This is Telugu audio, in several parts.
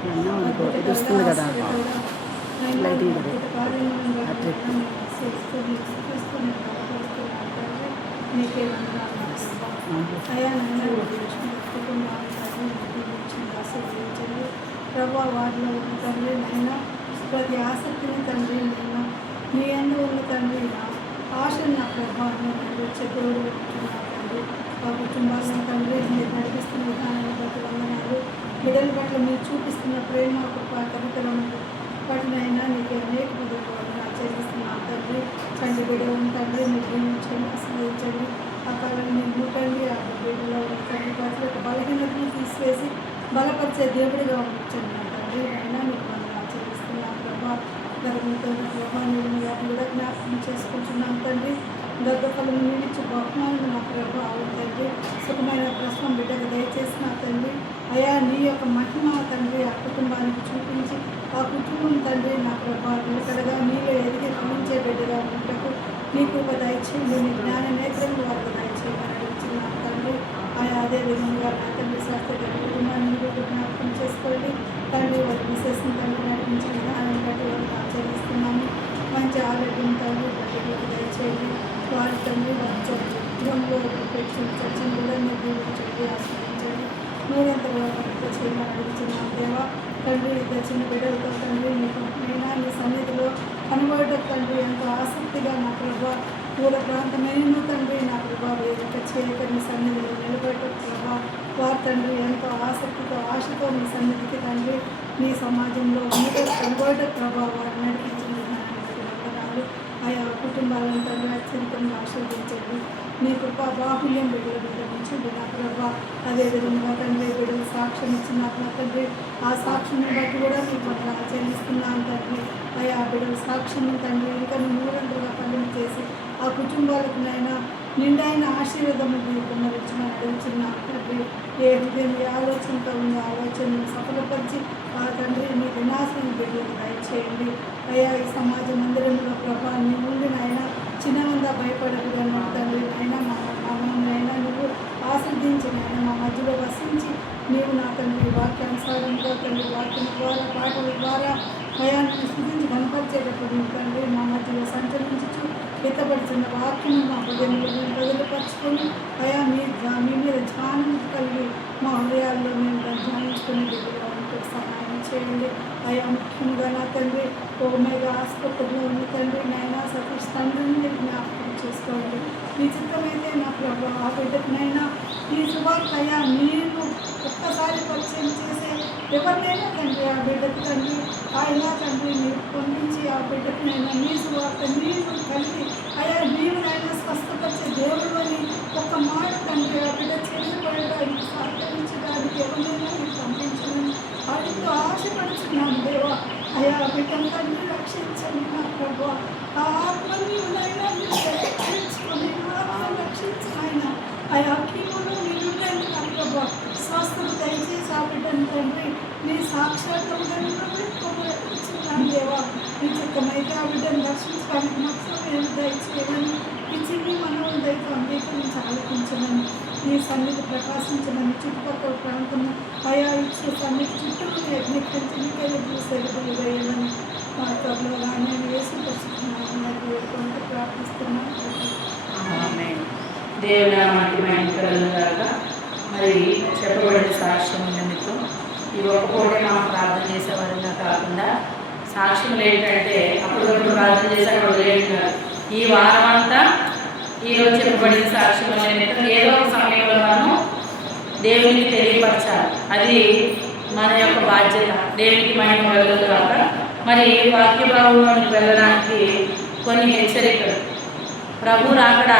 ఇది వస్తుంది కదా లైటింగ్ కదా అట్రిక్ ప్రభా వారిలో ఉన్న తండ్రి నైనా ప్రతి ఆసక్తిని తండ్రి నైనా మీ అందు ఉన్న తండ్రి ఆశను నా ప్రభావం వచ్చే దేవుడు ఉంటున్నా తండ్రి ఆ కుటుంబాలను తండ్రి మీరు నడిపిస్తున్న విధానాన్ని బట్టి వందనాలు బిడ్డల పట్ల మీరు చూపిస్తున్న ప్రేమ కనికరములు వాటినైనా నీకు అనేక విధాలు ఆచరిస్తున్నాను తండ్రి చండి బిడ్డలను తండ్రి మీరు జీవించండి ఆశ్రయించండి ఆ కాలాన్ని మీరు ముట్టండి ఆ బిడ్డలో ఉన్న తండ్రి వాటి యొక్క బలహీనతను తీసివేసి బలపరిచే దేవుడిగా ఉంచండి నా తండ్రి అయినా మీకు మనం ఆచరిస్తున్నాం ప్రభా ధర్మంతో ప్రభావాన్ని కూడా జ్ఞాపకం చేసుకుంటున్నాం తండ్రి గర్భఫలం నీడిచ్చు బహుమానం నా ప్రభా అవును తండ్రి సుఖమైన ప్రశ్న బిడ్డకు దయచేసి నా తండ్రి అయా నీ యొక్క మహిమ తండ్రి ఆ కుటుంబానికి చూపించి ఆ కుటుంబం తండ్రి నా ప్రభా నిలకడగా నీలో ఎదిగి గమనించే బిడ్డగా ఉండటకు నీకు ఒక దయచేయండి నీ జ్ఞాన నేత్రంలో వారికి దయచేయమని అడుగుతున్నాను తండ్రి ఆయా అదే విధంగా నా తండ్రి శాస్త్ర కుటుంబాన్ని కూడా జ్ఞాపకం చేసుకోండి తండ్రి వారి విశేషం తండ్రి నడిపించిన విధానం బట్టి వారికి ఆచరిస్తున్నాము మంచి ఆరోగ్యం తండ్రి బట్టి దయచేయండి వారి తండ్రి వారి కుటుంబంలో పెట్టిన చర్చను కూడా నిర్వహించండి ఆశ్రయించండి మీరెంతగా చేయమని అడుగుతున్నాం దేవా తండ్రి ఇద్దరు చిన్న బిడ్డలతో తండ్రి నీకు నేనా నీ సన్నిధిలో కనబడటం తండ్రి ఎంతో ఆసక్తిగా నా ప్రభా పూల ప్రాంతమైన తండ్రి నా ప్రభా వేదిక చేయక నీ సన్నిధిలో నిలబడటం ప్రభా వారి తండ్రి ఎంతో ఆసక్తితో ఆశతో నీ సన్నిధికి తండ్రి నీ సమాజంలో ఉన్నత కనబడటం ప్రభా వారు నడిపించిన వందనాలు ఆయా కుటుంబాలను తండ్రి అత్యంతంగా ఆశీర్వదించండి నీ కృప బాహుల్యం బిడ్డల మీద ఉంచండి నా ప్రభా అదేవిధంగా తండ్రి బిడ్డలు సాక్ష్యం ఇచ్చిన నా తండ్రి ఆ సాక్ష్యం బట్టి కూడా నీ పట్ల ఆచరిస్తున్నాను తండ్రి ఆయా బిడ్డల సాక్ష్యం తండ్రి ఇంకా నూరంతలుగా పనులు చేసి ఆ కుటుంబాలకు నైనా నిండైన ఆశీర్వాదము పొందవచ్చుమని అడుగుతున్నాను తండ్రి ఏ హృదయం ఏ ఆలోచనతో ఉన్న ఆలోచనను సఫలపరిచి ఆ తండ్రి మీ వినాశనం బిడ్డలకు దయచేయండి అయ్యా ఈ సమాజం మందిరంలో ప్రభా నీ ముందు నాయన చిన్నమందా భయపడకూడదు తండ్రి అయినా అయినా నువ్వు ఆశ్రదించిన ఆయన మా మధ్యలో వసించి నీవు నా తండ్రి వాక్యానుసారంగా తండ్రి వాక్యం ద్వారా పాటల ద్వారా భయాన్ని స్థుతించి కనపరిచేటప్పుడు తండ్రి మా మధ్యలో సంచరించు ఎత్తపడుతున్న వాక్యం మా హృదయంలో మేము బదులుపరుచుకొని అయా మీ మీద ధ్యానం కలిగి మా హృదయాల్లో మేము ధ్యానించుకునే దగ్గరగా ఉంటే సహాయం చేయండి అయా ముఖ్యంగా నా తండ్రి ఓమేగా ఆసుపత్రిలో ఉన్న తండ్రి నైనా సతీష్ తండ్రిని జ్ఞాపకం చేసుకోండి మీ చిత్తమైతే నా ప్రభు ఆ బిడ్డకునైనా ఈ సువార్త అయ్యా మీరు ఒక్కసారి పరిచయం చేసే ఎవరినైనా తండ్రి ఆ బిడ్డకు తండ్రి ఆయన తండ్రి మీరు పంపించి ఆ బిడ్డకునైనా మీ సువార్త నీరు కలిగి అయ్యా నీవునైనా స్వస్థపరిచే దేవుడు అని ఒక మాట తండ్రి ఆ బిడ్డ చెల్లిపడడానికి సహకరించడానికి ఎవరినైనా మీరు పంపించమని వాటితో ఆశపడుతున్నాను దేవా అయ్యా బిడ్డందరినీ రక్షించండి నా ప్రభు ఆ ఆత్మనైనా మీరు రక్షించుకొని రక్షించిన అయా కీములు మీరుండండి నా ప్రభు స్వస్థత దయచేసి ఆ బిడ్డను తండ్రి నీ సాక్షాత్తున్నాను దేవా మీ చిత్తమైతే ఆ బిడ్డను రక్షించడానికి మొత్తం దయచేయమని ఈ చిన్ని మనవులు దయతో అంగీకరించి ఆలోచించమని నీ సన్నిధి ప్రకాశించమని చుట్టుపక్కల ప్రాంతం అయా ఇచ్చే సన్నిధి చుట్టూ యజ్ఞించి సేవలు వేయమని మా త్వరలో కానీ వేసి పరిస్థితున్నాను ప్రార్థిస్తున్నాను. మరి చెప్పబడిన సాక్ష్యం నిమిత్తం ఈ ఒక్క పూట మనం ప్రార్థన చేసేవారిగా కాకుండా సాక్ష్యం ఏంటంటే అప్పుడు ప్రార్థన చేసేవాడు లేదు. ఈ వారం అంతా ఈరోజు చెప్పబడిన సాక్ష్యం నిమిత్తం ఏదో ఒక సమయంలో మనం దేవునికి తెలియపరచాలి. అది మన యొక్క బాధ్యత. దేవునికి మహిమ కలుగును కాక. మరి వాక్య భావంలోనికి వెళ్ళడానికి కొన్ని హెచ్చరికలు. ప్రభు రాకడ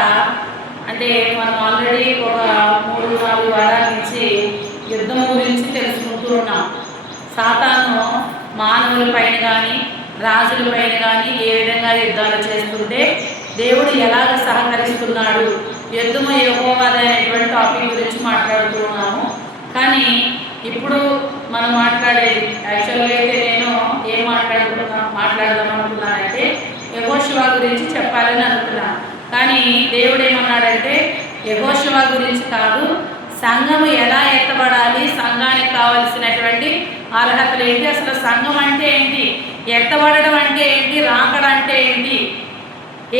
అంటే మనం ఆల్రెడీ ఒక 3-4 వారాల నుంచి యుద్ధం గురించి తెలుసుకుంటూ ఉన్నాం. సాతాను మానవుల పైన కానీ రాజుల పైన కానీ ఏ విధంగా యుద్ధాలు చేస్తుంటే దేవుడు ఎలాగ సహకరిస్తున్నాడు, యుద్ధము యెహోవాది అనేటువంటి టాపిక్ గురించి మాట్లాడుతూ ఉన్నాము. కానీ ఇప్పుడు మనం మాట్లాడేది యాక్చువల్గా అయితే నేను ఏం మాట్లాడదాం అనుకున్నానంటే యెహోషువ గురించి చెప్పాలని అనుకున్నాను. కానీ దేవుడు ఏమన్నాడంటే యెహోషువ గురించి కాదు, సంఘము ఎలా ఎత్తబడాలి, సంఘానికి కావలసినటువంటి అర్హతలు ఏంటి, అసలు సంఘం అంటే ఏంటి, ఎత్తబడడం అంటే ఏంటి, రాకడ అంటే ఏంటి,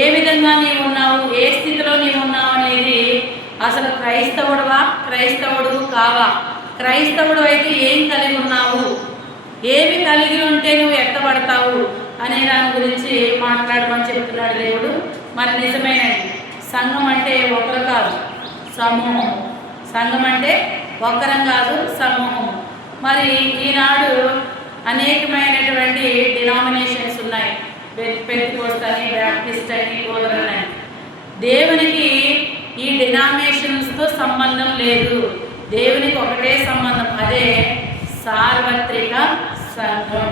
ఏ విధంగా నీవు ఉన్నావు, ఏ స్థితిలో నీవు ఉన్నావు అనేది, అసలు క్రైస్తవుడువా క్రైస్తవుడు కావా, క్రైస్తవుడు అయితే ఏం కలిగి ఉన్నావు, ఏమి కలిగి ఉంటే నువ్వు ఎత్తబడతావు అనే దాని గురించి మాట్లాడమని చెప్తున్నాడు దేవుడు. మరి నిజమైన సంఘం అంటే ఒకరు కాదు, సమూహం. సంఘం అంటే ఒక్కరం కాదు, సమూహం. మరి ఈనాడు అనేకమైనటువంటి డినామినేషన్స్ ఉన్నాయి. పెంతెకోస్తు అని, బ్యాప్టిస్ట్ అని, లూథరన్ అని. దేవునికి ఈ డినామినేషన్స్తో సంబంధం లేదు. దేవునికి ఒకటే సంబంధం, అదే సార్వత్రిక సంఘం.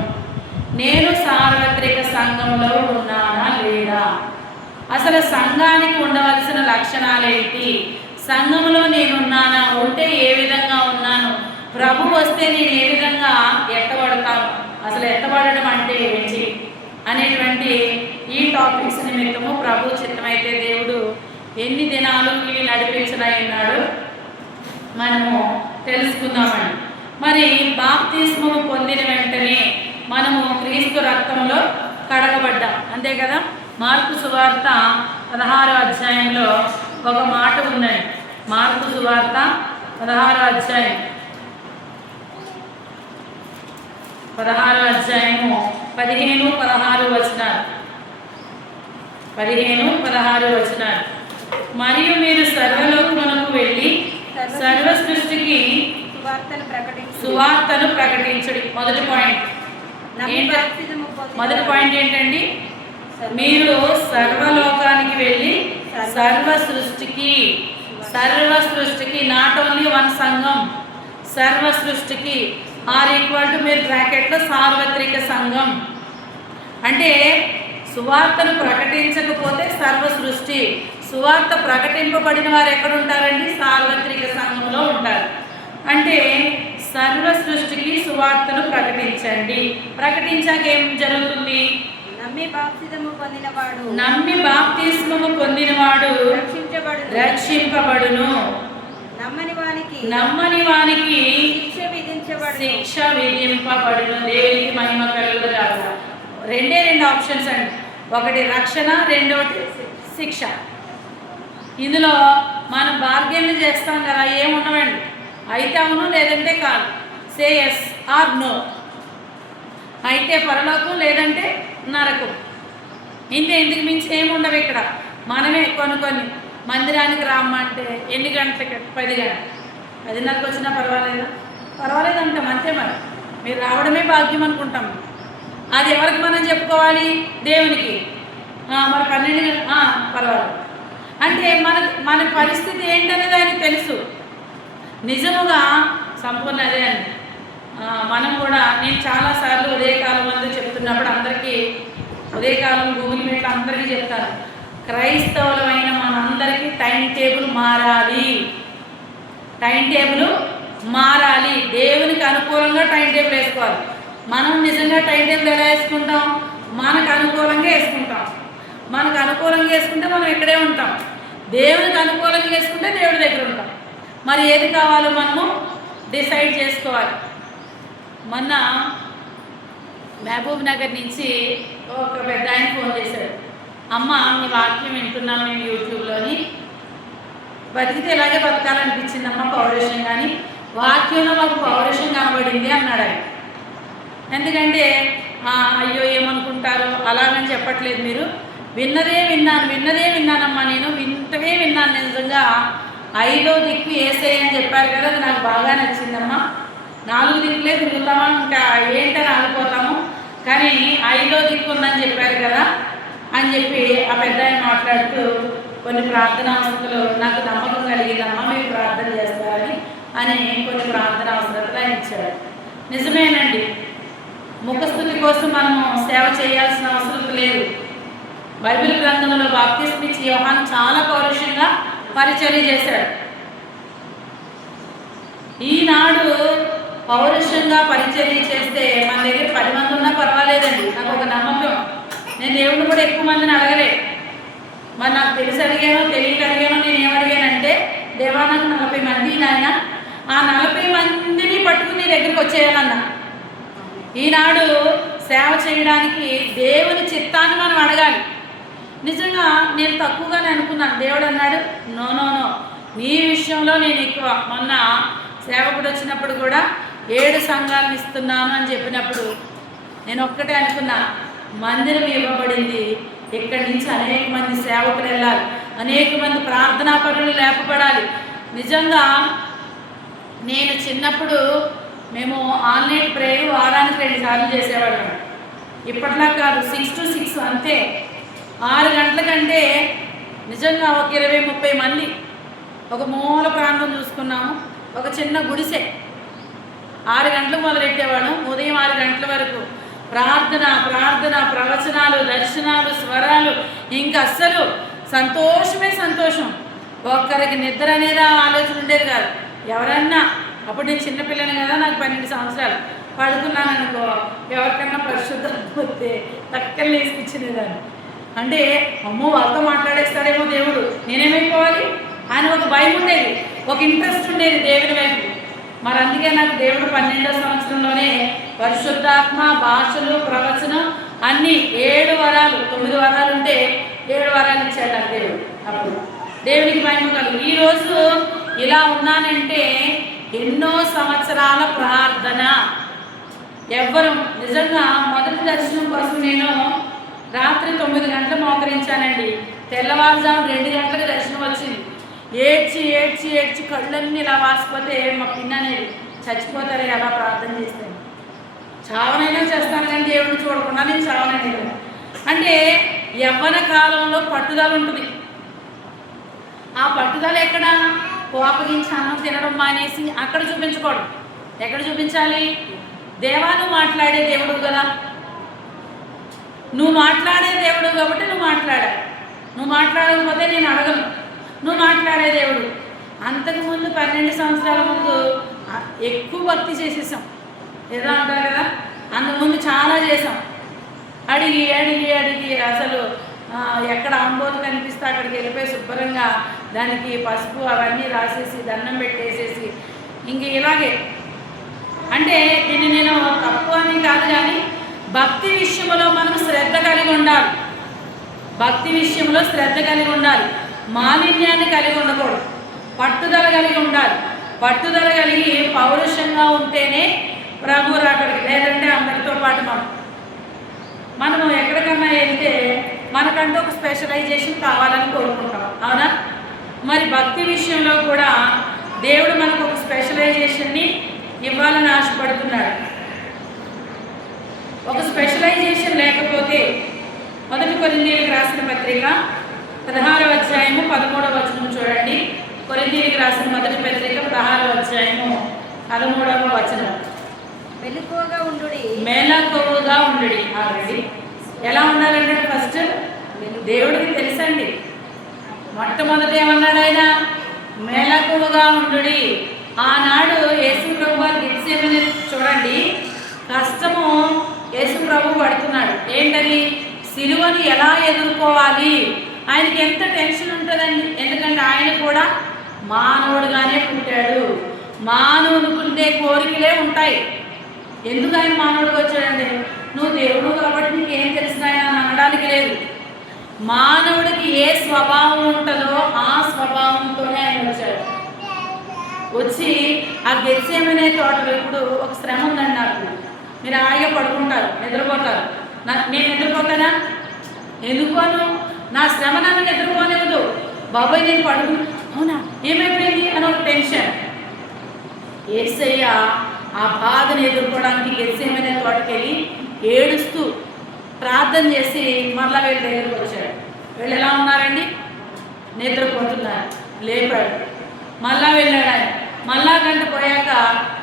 నేను సార్వత్రిక సంఘంలో ఉన్నానా లేదా, అసలు సంఘానికి ఉండవలసిన లక్షణాలు ఏంటి, సంఘంలో నేనున్నానా, ఉంటే ఏ విధంగా ఉన్నాను, ప్రభు వస్తే నేను ఏ విధంగా ఎత్తబడతాను, అసలు ఎత్తబడడం అంటే ఏంటి అనేటువంటి ఈ టాపిక్స్ నిమిత్తము ప్రభు చిత్తమైతే దేవుడు ఎన్ని దినాలు ఇవి నడిపించనన్నాడు మనము తెలుసుకుందామండి. మరి బాప్తిస్మము పొందిన వెంటనే మనము క్రీస్తు రక్తంలో కడగబడ్డాం, అంతే కదా. మార్కు సువార్త 16వ అధ్యాయంలో ఒక మాట ఉందండి. మార్కు సువార్త 16వ అధ్యాయం 15-16 వచనాలు. 15-16 వచనాలు. మరియు మీరు సర్వలోకమునకు వెళ్ళి సర్వ సృష్టికి సువార్తను ప్రకటించుడి. మొదటి పాయింట్ ఏంటండి, మీరు సర్వలోకానికి వెళ్ళి సర్వ సృష్టికి నాట్ ఓన్లీ వన్ సంఘం, సర్వ సృష్టికి = మీరు బ్రాకెట్లో సార్వత్రిక సంఘం. అంటే సువార్తను ప్రకటించకపోతే సర్వ సృష్టి, సువార్త ప్రకటింపబడిన వారు ఎక్కడ ఉంటారండి, సార్వత్రిక సంఘంలో ఉంటారు. అంటే సర్వ సృష్టికి సువార్తను ప్రకటించండి. ప్రకటించాక ఏం జరుగుతుంది, నమ్మి బాప్తిస్మము పొందినవాడు రక్షింపబడును, నమ్మని వానికి శిక్ష విధింపబడును. దేవునికి మహిమ కలుగుగాక. రెండే ఆప్షన్స్ అండి, ఒకటి రక్షణ, రెండోటి శిక్ష. ఇందులో మనం బార్గెన్లు చేస్తాం కదా, ఏముండవండి, అయితే అవును లేదంటే కాదు, సే ఎస్ ఆర్ నో. అయితే పరలోకం లేదంటే నరకం, ఇందుకు మించి ఏముండవు ఇక్కడ. మనమే కొన్ని మందిరానికి రామ్మంటే ఎన్ని గంటలకి, 10 గంటలు, 10:30కి వచ్చినా పర్వాలేదు అంటాం, అంతే. మీరు రావడమే భాగ్యం అనుకుంటాం. అది ఎవరికి మనం చెప్పుకోవాలి, దేవునికి. మరి 12 గంటలు పర్వాలేదు అంటే మన పరిస్థితి ఏంటనేది ఆయనకు తెలుసు. నిజముగా సంపూర్ణ అదే అండి. మనం కూడా, నేను చాలాసార్లు ఉదయకాలం ముందు చెప్తున్నప్పుడు అందరికీ, ఉదయకాలం గూగుల్ మీట్లో అందరికీ చెప్తాను, క్రైస్తవులమైన మనందరికీ టైం టేబుల్ మారాలి. దేవునికి అనుకూలంగా టైం టేబుల్ వేసుకోవాలి. మనం నిజంగా టైం టేబుల్ ఎలా వేసుకుంటాం, మనకు అనుకూలంగా వేసుకుంటాం. మనకు అనుకూలంగా వేసుకుంటే మనం ఇక్కడే ఉంటాం, దేవునికి అనుకూలంగా వేసుకుంటే దేవుడి దగ్గర ఉంటాం. మరి ఏది కావాలో మనము డిసైడ్ చేసుకోవాలి. మొన్న మహబూబ్ నగర్ నుంచి ఒక పెద్ద ఆయన ఫోన్ చేశాడు, అమ్మ మీ వాక్యం వింటున్నాం మేము యూట్యూబ్లోని, బతికితే ఇలాగే బతకాలనిపించిందమ్మ పౌరుషం, కానీ వాక్యంలో మాకు పౌరుషం కనబడింది అన్నాడు ఆయన. ఎందుకంటే అయ్యో ఏమనుకుంటారు అలాగని చెప్పట్లేదు, మీరు విన్నదే విన్నానమ్మా, నేను వింటవే విన్నాను. నిజంగా 5వ దిక్కు యేసయ్య అని చెప్పారు కదా, అది నాకు బాగా నచ్చిందమ్మా. 4 దిక్కులే తిరుగుతామా, ఇంకా ఏంటని ఆగిపోతాము, కానీ 5వ దిక్కు ఉందని చెప్పారు కదా అని చెప్పి ఆ పెద్ద ఆయన మాట్లాడుతూ కొన్ని ప్రార్థనా అవసరాలు నాకు నమ్మకం కలిగిందమ్మా, మీరు ప్రార్థన చేస్తారని కొన్ని ప్రార్థనా అవసరాలు ఆయన ఇచ్చాడు. నిజమేనండి, ముఖస్థుతి కోసం మనము సేవ చేయాల్సిన అవసరం లేదు. బైబిల్ గ్రంథంలో బాప్తిస్మం ఇచ్చి యోహాను చాలా పౌరుషంగా పరిచర్య చేశాడు. ఈనాడు పౌరుషంగా పరిచర్య చేస్తే మన దగ్గర 10 మంది ఉన్నా పర్వాలేదండి, నాకు ఒక నమ్మకం. నేను దేవుడు కూడా ఎక్కువ మందిని అడగలే. మరి నాకు తెలిసి అడిగానో తెలియక అడిగానో నేను ఏమడిగానంటే, దేవా నాకు 40 మంది నాయన, ఆ 40 మందిని పట్టుకుని నీ దగ్గరికి వచ్చేయాలన్నా. ఈనాడు సేవ చేయడానికి దేవుని చిత్తాన్ని మనం అడగాలి. నిజంగా నేను తక్కువగానే అనుకున్నాను. దేవుడు అన్నాడు, నో నో నో, నీ విషయంలో నేను ఎక్కువ. మొన్న సేవకుడు వచ్చినప్పుడు కూడా 7 సంఘాలను ఇస్తున్నాను అని చెప్పినప్పుడు నేను ఒక్కటే అనుకున్నా, మందిరం ఇవ్వబడింది, ఇక్కడి నుంచి అనేక మంది సేవకులు వెళ్ళాలి, అనేక మంది ప్రార్థనా పనులు లేపబడాలి. నిజంగా నేను చిన్నప్పుడు మేము ఆన్లైన్ ప్రేయర్ వారానికి 2 సార్లు చేసేవాళ్ళం. ఇప్పట్లా కాదు, 6 to 6 అంతే. 6 గంటల కంటే నిజంగా ఒక 20-30 మంది ఒక మూల ప్రాంతం చూసుకున్నాము. ఒక చిన్న గుడిసె. 6 గంటలకు మొదలెట్టేవాళ్ళం, ఉదయం 6 గంటల వరకు ప్రార్థన, ప్రవచనాలు, దర్శనాలు, స్వరాలు. ఇంకా అస్సలు సంతోషమే సంతోషం. ఒక్కరికి నిద్ర అనేది ఆలోచన ఉండేది కాదు. ఎవరన్నా, అప్పుడు నేను చిన్నపిల్లని కదా, నాకు 12 సంవత్సరాలు, పడుకున్నాను అనుకో, ఎవరికన్నా పరిశుద్ధం పోతే తక్కలు వేసుకొచ్చినేదాన్ని. అంటే అమ్మో వాళ్ళతో మాట్లాడేస్తాడేమో దేవుడు, నేనేమైపోవాలి అని ఒక భయం ఉండేది, ఒక ఇంట్రెస్ట్ ఉండేది దేవుని వైపు. మరి అందుకే నాకు దేవుడు 12వ సంవత్సరంలోనే పరిశుద్ధాత్మ, భాషలు, ప్రవచనం అన్నీ 7 వరాలు, 9 వరాలు ఉంటే 7 వరాలు ఇచ్చాడు నాకు దేవుడు. అప్పుడు దేవునికి మహిమ కలుగు. ఈరోజు ఇలా ఉన్నానంటే ఎన్నో సంవత్సరాల ప్రార్థన. ఎవ్వరు నిజంగా మొదటి దర్శనం కోసం నేను రాత్రి 9 గంటలు మోకరించానండి. తెల్లవారుజాము 2 గంటలకు దర్శనం వచ్చింది. ఏడ్చి కళ్ళన్నీ ఇలా వాసిపోతే మా పిన్న అనేది చచ్చిపోతారే అలా ప్రార్థన చేస్తాను. చావనైనా చేస్తాను కానీ దేవుడిని చూడకుండా నేను చావనైనా. అంటే యవ్వన కాలంలో పట్టుదల ఉంటుంది. ఆ పట్టుదల ఎక్కడ? కోపగించి అన్నం తినడం మానేసి అక్కడ చూపించుకోవడం. ఎక్కడ చూపించాలి? దేవాను మాట్లాడే దేవుడు కదా, నువ్వు మాట్లాడే దేవుడు కాబట్టి నువ్వు మాట్లాడాలి. నువ్వు మాట్లాడకపోతే నేను అడగను. నువ్వు మాట్లాడే దేవుడు. అంతకుముందు 12 సంవత్సరాల ముందు ఎక్కువ భక్తి చేసేసాం, ఏదో అంటారు కదా, అంతకుముందు చాలా చేసాం. అడిగి అసలు ఎక్కడ ఆంబోతు కనిపిస్తే అక్కడికి వెళ్ళిపోయి శుభ్రంగా దానికి పసుపు అవన్నీ రాసేసి దండం పెట్టేసేసి ఇంక ఇలాగే. అంటే దీన్ని నేను తప్పు అని కాదు, కానీ భక్తి విషయంలో మనం శ్రద్ధ కలిగి ఉండాలి. భక్తి విషయంలో శ్రద్ధ కలిగి ఉండాలి. మాలిన్యాన్ని కలిగి ఉండకూడదు. పట్టుదల కలిగి ఉండాలి. పట్టుదల కలిగి పౌరుషంగా ఉంటేనే ప్రభు రాకడికి, లేదంటే అందరితో పాటు మనము ఎక్కడికన్నా వెళ్తే మనకంటూ ఒక స్పెషలైజేషన్ కావాలని కోరుకుంటాం, అవునా? మరి భక్తి విషయంలో కూడా దేవుడు మనకు ఒక స్పెషలైజేషన్ని ఇవ్వాలని ఆశపడుతున్నాడు. ఒక స్పెషలైజేషన్ లేకపోతే 1 కొరింథీయులకు రాసిన పత్రిక 16వ అధ్యాయము 13వ వచనం చూడండి. కొరింథీయులకు రాసిన మొదటి పత్రిక 16వ అధ్యాయము 13వ వచనం. మెలకువగా ఉండుడి. ఆల్రెడీ ఎలా ఉండాలంటే ఫస్ట్ దేవుడికి తెలుసండి. మొట్టమొదటి ఏమన్నాడు ఆయన? మెలకువగా ఉండుడి. ఆనాడు యేసు ప్రభు వారు గెత్సేమని చూడండి, కష్టము యేసు ప్రభు పడుతున్నాడు. ఏంటది? సిలువను ఎలా ఎదుర్కోవాలి. ఆయనకి ఎంత టెన్షన్ ఉంటుందండి. ఎందుకంటే ఆయన కూడా మానవుడుగానే పుట్టాడు. మానవునికి ఉండే కోరికలే ఉంటాయి. ఎందుకు ఆయన మానవుడికి వచ్చాడండి? నువ్వు దేవుడు కాబట్టి నీకు ఏం తెలిసిన ఆయన అనడానికి లేదు. మానవుడికి ఏ స్వభావం ఉంటుందో ఆ స్వభావంతోనే ఆయన వచ్చాడు. వచ్చి ఆ గెత్సేమనే తోటలో ఇప్పుడు ఒక శ్రమ ఉందండి నాకు. మీరు హాయిగా పడుకుంటారు, నిద్రపోతారు. నేను నిద్రపోతానా? ఎందుకోను? నా శ్రమ నన్ను నిద్రపోనివ్వదు. బాబాయ్ నేను పడుకు, అవునా ఏమైపోయింది అని ఒక టెన్షన్. యేసయ్య ఆ బాధను ఎదుర్కోవడానికి గెత్సేమనే తోటకి వెళ్ళి ఏడుస్తూ ప్రార్థన చేసి మళ్ళా వీళ్ళ దగ్గరకు వచ్చాడు. వీళ్ళు ఎలా ఉన్నారండి? నిద్రపోతున్నారు. లేపాడు, మళ్ళా వెళ్ళాడు ఆయన. మళ్ళా గంట పోయాక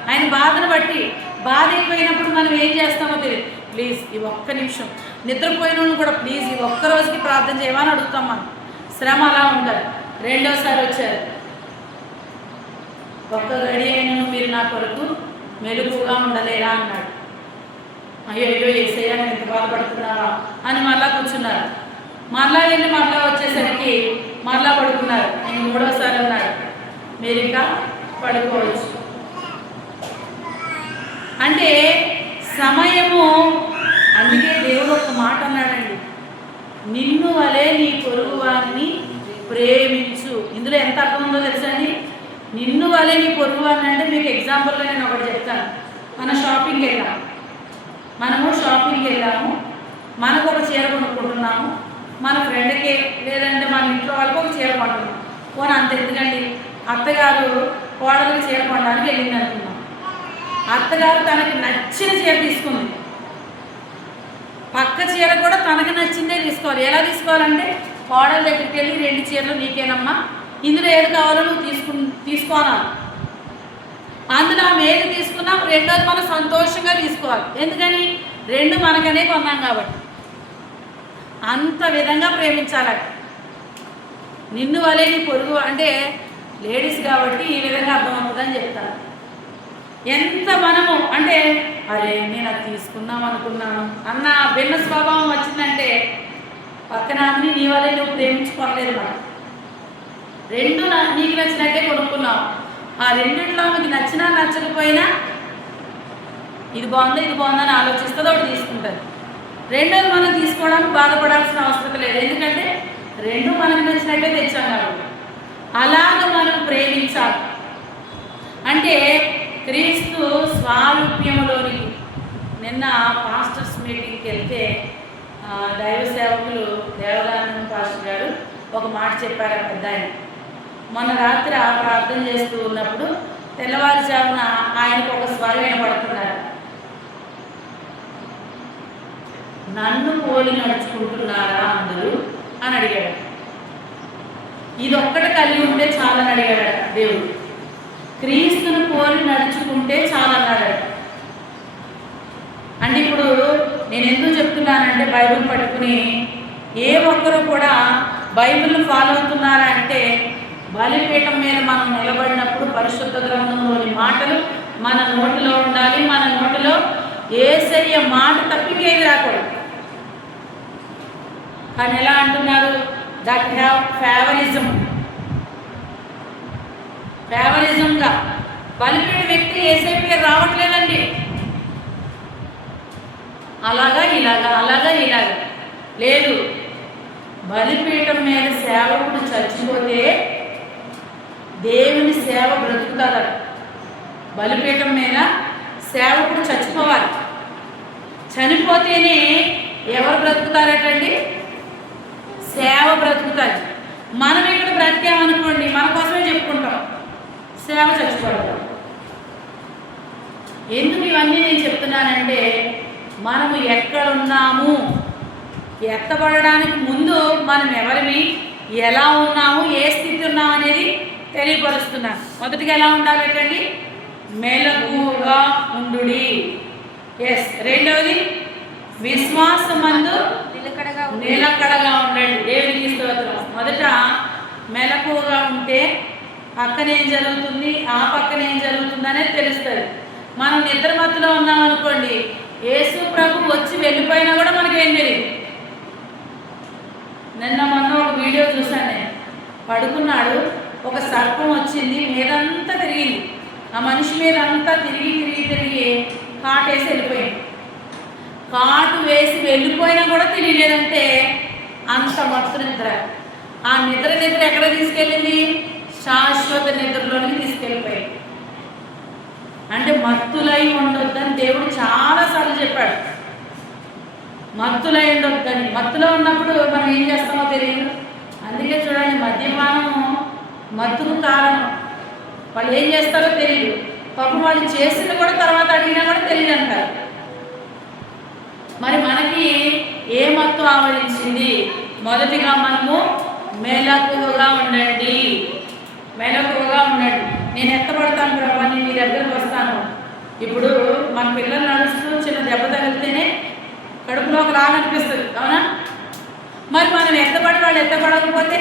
ఆయన బాధను బట్టి, బాధ అయిపోయినప్పుడు మనం ఏం చేస్తామో తెలియదు. ప్లీజ్ ఈ ఒక్క నిమిషం, నిద్రపోయిన వాళ్ళు కూడా ప్లీజ్ ఈ ఒక్క రోజుకి ప్రార్థన చేయమని అడుగుతాం మనం. శ్రమ అలా ఉండాలి. రెండోసారి వచ్చారు. ఒక్క గడి అయినను మీరు నా కొరకు మెలుగుగా ఉండలేరా అన్నాడు. అయ్యో యేసయ్య ఎంత బాధపడుతున్నారా అని మళ్ళా కూర్చున్నారు. మళ్ళా వెళ్ళి మళ్ళా వచ్చేసరికి మళ్ళా పడుకున్నారు. నేను 3వసారి అన్నాడు, మీరు ఇంకా పడుకోవచ్చు. అంటే సమయం వలె నీ పొరుగు వారిని ప్రేమించు. ఇందులో ఎంత అర్థం ఉందో తెలుసండి. నిన్ను వలె నీ పొరుగు వారిని అంటే మీకు ఎగ్జాంపుల్గా నేను ఒకటి చెప్తాను. మనము షాపింగ్కి వెళ్ళాము, మనకు ఒక చీర కొనుక్కుంటున్నాము, మన ఫ్రెండ్కి లేదంటే మన ఇంట్లో వాళ్ళకి ఒక చీర కొంటున్నాం. పోనీ అంత ఎందుకండి, అత్తగారు కోడలికి చీర కొనడానికి వెళ్ళింది అనుకున్నాం. అత్తగారు తనకి నచ్చిన చీర తీసుకుంది, పక్క చీర కూడా తనకు నచ్చిందే తీసుకోవాలి. ఎలా తీసుకోవాలంటే కోడల దగ్గరికి వెళ్ళి 2 చీరలు నీకేనమ్మా, ఇందులో ఏది కావాలో నువ్వు తీసుకోవాలి. అందులో ఆమె ఏది తీసుకున్నాం, రెండోది మనం సంతోషంగా తీసుకోవాలి. ఎందుకని 2 మనకనే కొన్నాం కాబట్టి. అంత విధంగా ప్రేమించాలి. నిన్ను వలే నీ పొరుగు అంటే లేడీస్ కాబట్టి ఈ విధంగా అర్థమవుతుందని చెప్తాను. ఎంత మనము అంటే అరే నేను అది తీసుకుందాం అనుకున్నాను అన్న భిన్న స్వభావం వచ్చిందంటే పక్కన నీ వల్లే నువ్వు ప్రేమించుకోలేదు. మనం 2 నీకు నచ్చినట్టే కొనుక్కున్నావు. ఆ 2లో మీకు నచ్చినా నచ్చకపోయినా ఇది బాగుందని ఆలోచిస్తుంది, ఒకటి తీసుకుంటుంది. 2ది మనం తీసుకోవడానికి బాధపడాల్సిన అవసరం లేదు. ఎందుకంటే 2 మనకు నచ్చినట్టే తెచ్చాం కాబట్టి. అలాగ మనం ప్రేమించాలి. అంటే క్రీస్తు స్వారూప్యములోనికి. నిన్న పాస్టర్స్ మీటింగ్కి వెళ్తే దైవ సేవకులు దేవదానంద పాస్టర్ గారు ఒక మాట చెప్పారు. పెద్ద ఆయన మొన్న రాత్రి ప్రార్థన చేస్తూ ఉన్నప్పుడు తెల్లవారుజామున ఆయనకు ఒక స్వరం వినపడుతున్నారు. నన్ను పోలి నడుచుకుంటున్నారా అందరూ అని అడిగాడు. ఇది ఒక్కటి కలిగి ఉంటే చాలని అడిగాడు దేవుడు. క్రీస్తును పోలి నడుచుకుంటే చాలన్నాడు. అంటే ఇప్పుడు నేను ఎందుకు చెప్తున్నానంటే బైబిల్ పట్టుకుని ఏ ఒక్కరు కూడా బైబిల్ను ఫాలో అవుతున్నారా అంటే బలిపీఠం మీద మనం నిలబడినప్పుడు పరిశుద్ధ గ్రంథంలోని మాటలు మన నోటిలో ఉండాలి. మన నోటిలో యేసయ్య మాట తప్పికేది రాకూడదు. కానీ ఎలా అంటున్నారు, దట్ హ్యావ్ ఫేవరిజంగా బలిపీఠ వ్యక్తి యేసయ్య పేరు రావట్లేదండి. అలాగా లేదు. బలిపీఠం మీద సేవకుడు చచ్చిపోతే దేవుని సేవ బ్రతుకుతాడు. బలిపీఠం మీద సేవకుడు చచ్చిపోవాలి. చనిపోతేనే ఎవరు బ్రతుకుతారటండి? సేవ బ్రతుకుతారు. మనం ఇక్కడ బ్రతికామనుకోండి, మన కోసమే చెప్పుకుంటాం, సేవ చచ్చిపోతాం. ఎందుకు ఇవన్నీ నేను చెప్తున్నానంటే మనము ఎక్కడున్నాము, ఎత్తబడడానికి ముందు మనం ఎవరిని, ఎలా ఉన్నాము, ఏ స్థితి ఉన్నాము అనేది తెలియపరుస్తున్నాను. మొదటిగా ఎలా ఉండాలండి? మెలకువగా ఉండుడి. ఎస్. రెండవది విశ్వాసమందు నిలకడగా ఉండండి. దేవునికి స్తోత్రం. మొదట మెలకువగా ఉంటే పక్కనేం జరుగుతుంది, ఆ పక్కన ఏం జరుగుతుంది అనేది తెలుస్తుంది. మనం నిద్ర మత్తులో ఉన్నాం అనుకోండి, యేసు ప్రభు వచ్చి వెళ్ళిపోయినా కూడా మనకేం తెలియదు. మొన్న ఒక వీడియో చూశాను నేను. పడుకున్నాడు, ఒక సర్పం వచ్చింది, మీదంతా తిరిగింది. ఆ మనిషి మీద అంతా తిరిగి కాటేసి వెళ్ళిపోయింది. కాటు వేసి వెళ్ళిపోయినా కూడా తెలియలేదంటే అంత మత్తు నిద్ర. ఆ నిద్ర ఎక్కడ తీసుకెళ్ళింది? శాశ్వత నిద్రలోనికి తీసుకెళ్ళిపోయింది. అంటే మత్తులై ఉండొద్దని దేవుడు చాలాసార్లు చెప్పాడు. మత్తులై ఉండొద్దని. మత్తులో ఉన్నప్పుడు మనం ఏం చేస్తామో తెలియదు. అందుకే చూడండి, మద్యపానం మత్తుకు కారణం. వాళ్ళు ఏం చేస్తారో తెలియదు. పాపం వాళ్ళు చేసింది కూడా తర్వాత అడిగినా కూడా తెలియదు అంటారు. మరి మనకి ఏ మత్తు ఆవరించింది? మొదటిగా మనము మెలకువగా ఉండండి. నేను ఎత్తపడతాను ప్రభా, నేను మీ దగ్గరకు వస్తాను. ఇప్పుడు మన పిల్లలు నడుస్తూ చిన్న దెబ్బ తగిలితేనే కడుపులో ఒక లాగా అనిపిస్తుంది, అవునా? మరి మనం ఎత్తపడి వాళ్ళు ఎత్తపడకపోతే,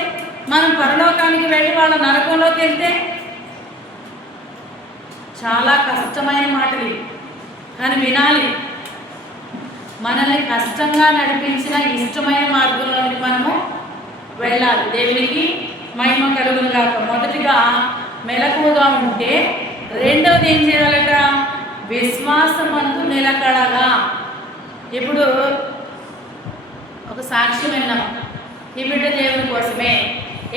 మనం పరలోకానికి వెళ్ళి వాళ్ళ నరకంలోకి వెళ్తే చాలా కష్టమైన మాటలు, కానీ వినాలి. మనల్ని కష్టంగా నడిపించిన ఇష్టమైన మార్గంలోకి మనము వెళ్ళాలి. దేవునికి మహిమ కలుగును గాక. మొదటిగా మెలకువగా ఉంటే, రెండవది ఏం చేయాలట? విశ్వాసమందు నిలకడగా. ఇప్పుడు ఒక సాక్ష్యం విన్నాం. ఈ బిడ్డ దేవుని కోసమే.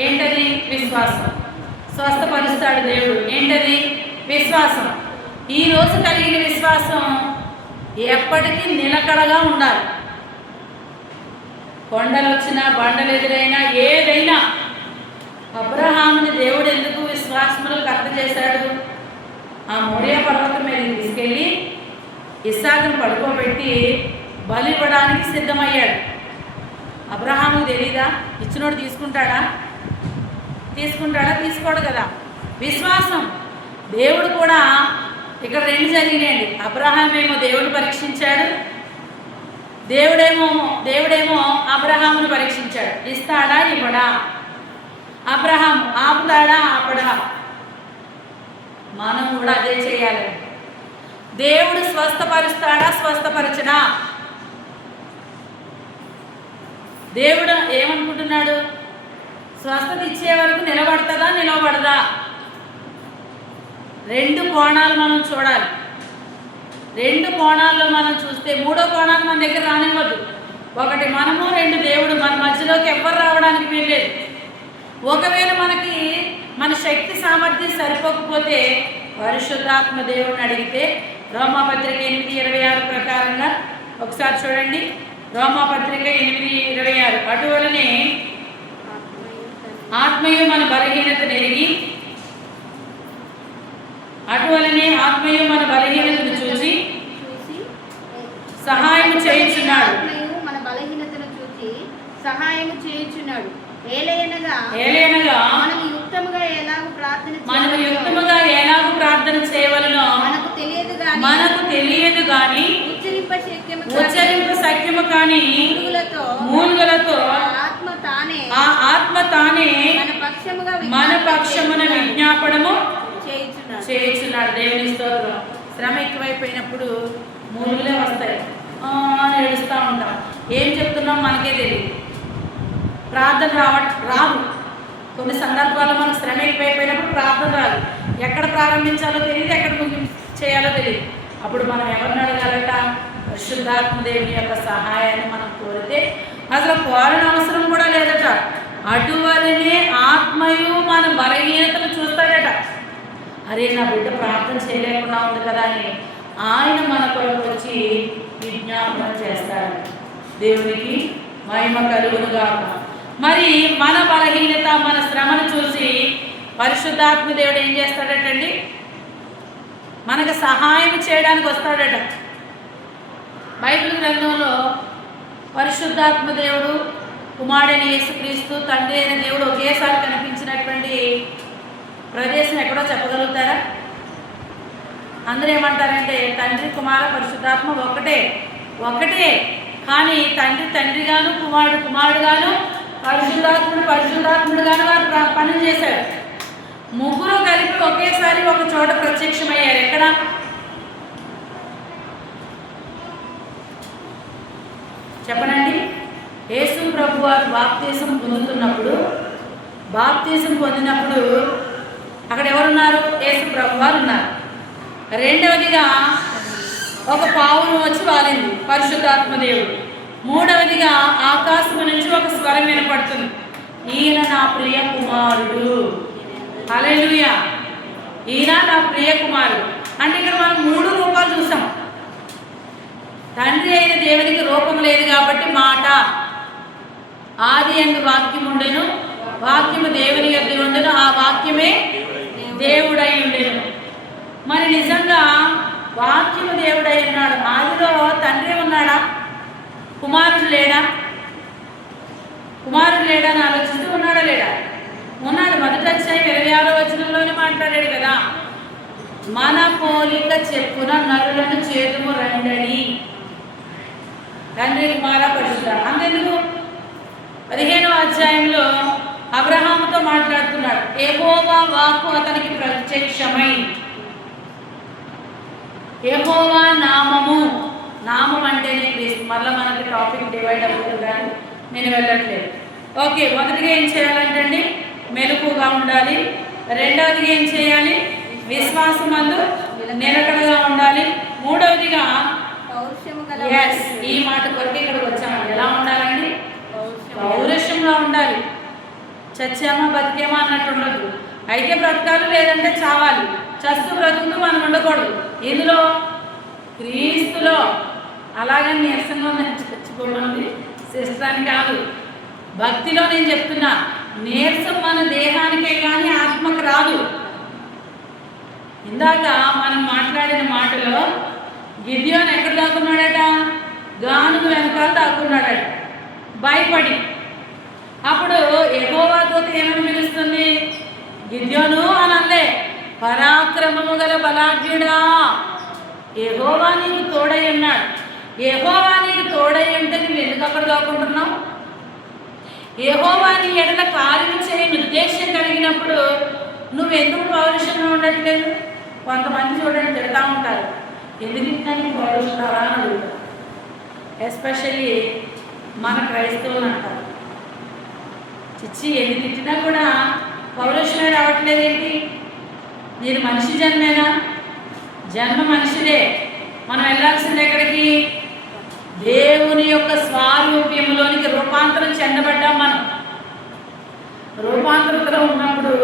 ఏంటది? విశ్వాసం. స్వస్థపరుస్తాడు దేవుడు. ఏంటది? విశ్వాసం. ఈరోజు కలిగిన విశ్వాసం ఎప్పటికీ నిలకడగా ఉండాలి. కొండలు వచ్చినా, బండలు ఎదురైనా, ఏదైనా అబ్రహాముని దేవుడు ఎందుకు విశ్వాసములు కర్త చేశాడు? ఆ మోరియా పర్వతం మీద తీసుకెళ్ళి ఇస్సాకును పడుకోబెట్టి బలి ఇవ్వడానికి సిద్ధమయ్యాడు. అబ్రహాముకు తెలీదా? ఇచ్చినోడు తీసుకుంటాడా? తీసుకోడు కదా. విశ్వాసం. దేవుడు కూడా ఇక్కడ రెండు జరిగినాయండి. అబ్రహాం ఏమో దేవుడు పరీక్షించాడు, దేవుడేమో అబ్రహామును పరీక్షించాడు. ఇస్తాడా ఇవ్వడా? అబ్రహాం ఆపుతాడా ఆపడా? మనం కూడా అదే చేయాలి. దేవుడు స్వస్థపరుస్తాడా స్వస్థపరచడా? దేవుడు ఏమనుకుంటున్నాడు? స్వస్థత ఇచ్చే వరకు నిలబడదా? రెండు కోణాలు మనం చూడాలి. రెండు కోణాల్లో మనం చూస్తే మూడో కోణాలు మన దగ్గర రానివ్వద్దు. ఒకటి మనము, రెండు దేవుడు. మన మధ్యలోకి ఎవ్వరు రావడానికి వీల్లేదు. ఒకవేళ మనకి మన శక్తి సామర్థ్యం సరిపోకపోతే పరిశుద్ధాత్మ దేవుడిని అడిగితే రోమాపత్రిక 8:26 ప్రకారంగా ఒకసారి చూడండి. రోమాపత్రిక 8:26 అటువలనే ఆత్మయు మన బలహీనతను ఎరిగి, అటువలనే ఆత్మయు మన బలహీనతను చూసి సహాయం చేయించున్నాడు. మన బలహీనతను చూసి సహాయం చేయించున్నాడు. ఏలయనగా మనము యుక్తముగా ఎలాగూ ప్రార్థన చేయవలనో మనకు తెలియదు గాని ఉచ్చరింప శక్యము కాని మూలుగులతో ఆ ఆత్మ తానే మన పక్షమున విజ్ఞాపనము చేయించున్నాడు. దేవుని స్తోత్రం. శ్రమ ఎక్కువైపోయినప్పుడు మూలుగులే వస్తాయి, ఏడుస్తూ ఉంటాం. ఏం చెప్తున్నాం మనకే తెలియదు. ప్రార్థన రాదు. కొన్ని సందర్భాల్లో మనకు శ్రమ ఎక్కువైపోయినప్పుడు ప్రార్థన రాదు. ఎక్కడ ప్రారంభించాలో తెలియదు, ఎక్కడ చేయాలో తెలియదు. అప్పుడు మనం ఎవరిని అడగాలట? పరిశుద్ధాత్మ దేవుని యొక్క సహాయాన్ని మనం కోరితే అసలు కోరని అవసరం కూడా లేదట. అటువలనే ఆత్మయు మన బలహీనతను చూస్తాడట. అరే, నా బిడ్డ ప్రార్థన చేయలేకుండా ఉంది కదా అని ఆయన మన కొరకు వచ్చి విజ్ఞాపన చేస్తాడు. దేవునికి మహిమ కలుగునుగా. మరి మన బలహీనత, మన శ్రమను చూసి పరిశుద్ధాత్మ దేవుడు ఏం చేస్తాడటండి? మనకు సహాయం చేయడానికి వస్తాడట. బైబిల్ గ్రంథంలో పరిశుద్ధాత్మ దేవుడు, కుమారుడైన యేసుక్రీస్తు, తండ్రి అయిన దేవుడు ఒకేసారి కనిపించినటువంటి ప్రదేశం ఎక్కడో చెప్పగలుగుతారా? అందరూ ఏమంటారంటే తండ్రి, కుమార, పరిశుద్ధాత్మ ఒకటే. కానీ తండ్రిగాను, కుమారుడుగాను, పరిశుద్ధాత్ముడుగాను వారు పనులు చేశారు. ముగ్గురు కలిపి ఒకేసారి ఒక చోట ప్రత్యక్షమయ్యారు. ఎక్కడ? చెప్పనండి. యేసు ప్రభు వారు బాప్తీసం పొందినప్పుడు అక్కడ ఎవరున్నారు? యేసు ప్రభు వారు ఉన్నారు. రెండవదిగా ఒక పావును వచ్చి వాలింది, పరిశుద్ధాత్మ దేవుడు. మూడవదిగా ఆకాశం నుంచి ఒక స్వరం వినపడుతుంది, ఈయన నా ప్రియ కుమారుడు. హల్లెలూయా, ఈయన నా ప్రియ కుమారుడు. అంటే ఇక్కడ మనం 3 రూపాలు చూసాం. తండ్రి అయిన దేవునికి రూపం లేదు కాబట్టి మాట. ఆది యందు వాక్యం ఉండెను, వాక్యము దేవుని యొద్ద ఉండెను, ఆ వాక్యమే దేవుడై ఉండెను. మరి నిజంగా వాక్యము దేవుడై ఉన్నాడు. ఆదిలో తండ్రి ఉన్నాడా? కుమారుడు లేడా అని ఆలోచిస్తూ ఉన్నాడా లేడా? ఉన్నాడు. మొదటి అధ్యాయం 26వ వచనంలోనే మాట్లాడాడు కదా, మన పోలిక చెప్పున నరులను చేతుము రండని. తండ్రి, కుమార, పరిశుద్ధ. అంతెందుకు 15వ అధ్యాయంలో అబ్రహాముతో మాట్లాడుతున్నాడు. యెహోవా వాక్కు అతనికి ప్రత్యక్షమై, యెహోవా నామం అంటేనే క్రీస్తు. మళ్ళీ మనకి టాపిక్ డివైడ్ అవుతుంది కానీ నేను వెళ్ళట్లేదు. ఓకే, మొదటిగా ఏం చేయాలంటే మెలకుగా ఉండాలి. రెండవదిగా ఏం చేయాలి? విశ్వాసమందు నిలకడగా ఉండాలి. మూడవదిగా ఈ మాట కొరకు ఇక్కడికి వచ్చాము. ఎలా ఉండాలండి? పౌరుషంగా ఉండాలి. చచ్చామా బతికేమా అన్నట్టు ఉండదు. అయితే బ్రతకాలి, లేదంటే చావాలి. చస్తూ బ్రతుకుతూ మనం ఉండకూడదు. ఇందులో క్రీస్తులో. అలాగని నీరసంగా చచ్చిపోమంది శిష్టాన్ని కాదు, భక్తిలో నేను చెప్తున్నా. నీరసం మన దేహానికే కానీ ఆత్మకు రాదు. ఇందాక మనం మాట్లాడిన మాటలో గిద్యోను ఎక్కడ దాక్కున్నాడట? గానుగు వెనకాల దాక్కున్నాడట భయపడి. అప్పుడు యెహోవా దూత ఏమని పిలుస్తుంది? గిద్యోను అని అనలే, పరాక్రమము గల బలాఢ్యుడా, యెహోవా నీకు తోడై ఉన్నాడు. యెహోవా నీకు తోడై ఉంటే నువ్వు ఎందుకు అక్కడ దాక్కుంటున్నావు? యెహోవా నీ ఎడల కార్యం చేయని ఉద్దేశం కలిగినప్పుడు నువ్వెందుకు పౌరుషంగా ఉండట్లేదు? కొంతమంది చూడండి తిడతా ఉంటారు, ఎందుకు నీకు పౌరుషంగా అని అడుగుతారు. ఎస్పెషల్లీ మన క్రైస్తవులు అంటారు, చిచ్చి ఎన్ని తిట్టినా కూడా పౌరుషమే రావట్లేదేంటి? నేను మనిషి జన్మేనా? జన్మ మనిషిదే. మనం వెళ్ళాల్సింది ఎక్కడికి? దేవుని యొక్క స్వారూప్యంలోనికి రూపాంతరం చెందబడ్డాం. మనం రూపాంతరతలో ఉన్నప్పుడు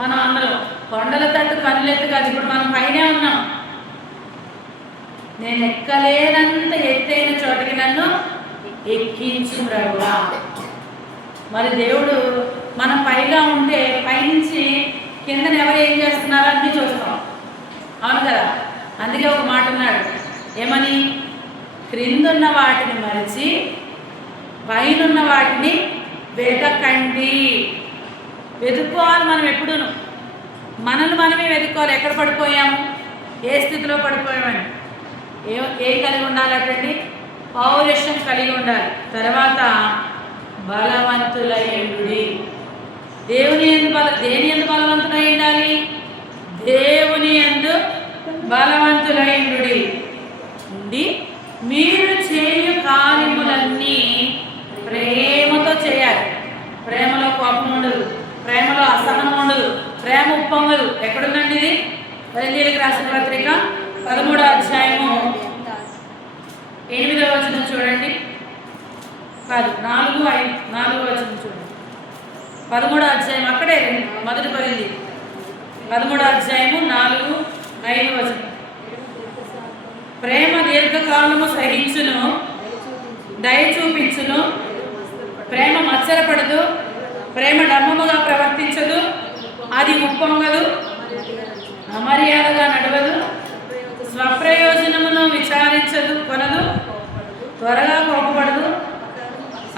మనం అందరం కొండల తట్టు కనులెత్తు కాదు, ఇప్పుడు మనం పైనే ఉన్నాం. నేను ఎక్కలేనంత ఎత్తైన చోటకి నన్ను ఎక్కించు ప్రభువా. మరి దేవుడు మనం పైగా ఉంటే పైనుంచి కిందన ఎవరు ఏం చేస్తున్నారో అన్నీ చూస్తాం, అవును కదా? అందుకే ఒక మాట అన్నాడు, ఏమని? క్రిందున్న వాటిని మరిచి పైనున్న వాటిని వెతకండి. వెతుక్కోవాలి మనం ఎప్పుడూను. మనల్ని మనమే వెతుక్కోవాలి. ఎక్కడ పడిపోయాము, ఏ స్థితిలో పడిపోయామని. ఏం కలిగి ఉండాలంటే పౌరుషం కలిగి ఉండాలి. తర్వాత బలవంతులయ్యుడి. దేని యందు బలవంతులై ఉండాలి? దేవుని యందు బలవంతులయ్యుడి ఉండి మీరు చేయు కార్యములన్నీ ప్రేమతో చేయాలి. ప్రేమలో కోపం ఉండదు, ప్రేమలో అసహనం ఉండదు, ప్రేమ ఉప్పొంగదు. ఎక్కడుందండి ఇది? బయలుదేరికి రాసిన పత్రిక 13వ అధ్యాయము 8వ వచనం చూడండి. కాదు, 4వ వచనం చూడండి. 13వ అధ్యాయం అక్కడే మొదటి పడింది. 13వ అధ్యాయము 4, 5 వచనం. ప్రేమ దీర్ఘకాలము సహించును, దయ చూపించును, ప్రేమ మత్సరపడదు, ప్రేమ డంబముగా ప్రవర్తించదు, అది ఉప్పొంగదు, అమర్యాదగా నడవదు, స్వప్రయోజనమును విచారించదు, కొనదు, త్వరగా కోపపడదు,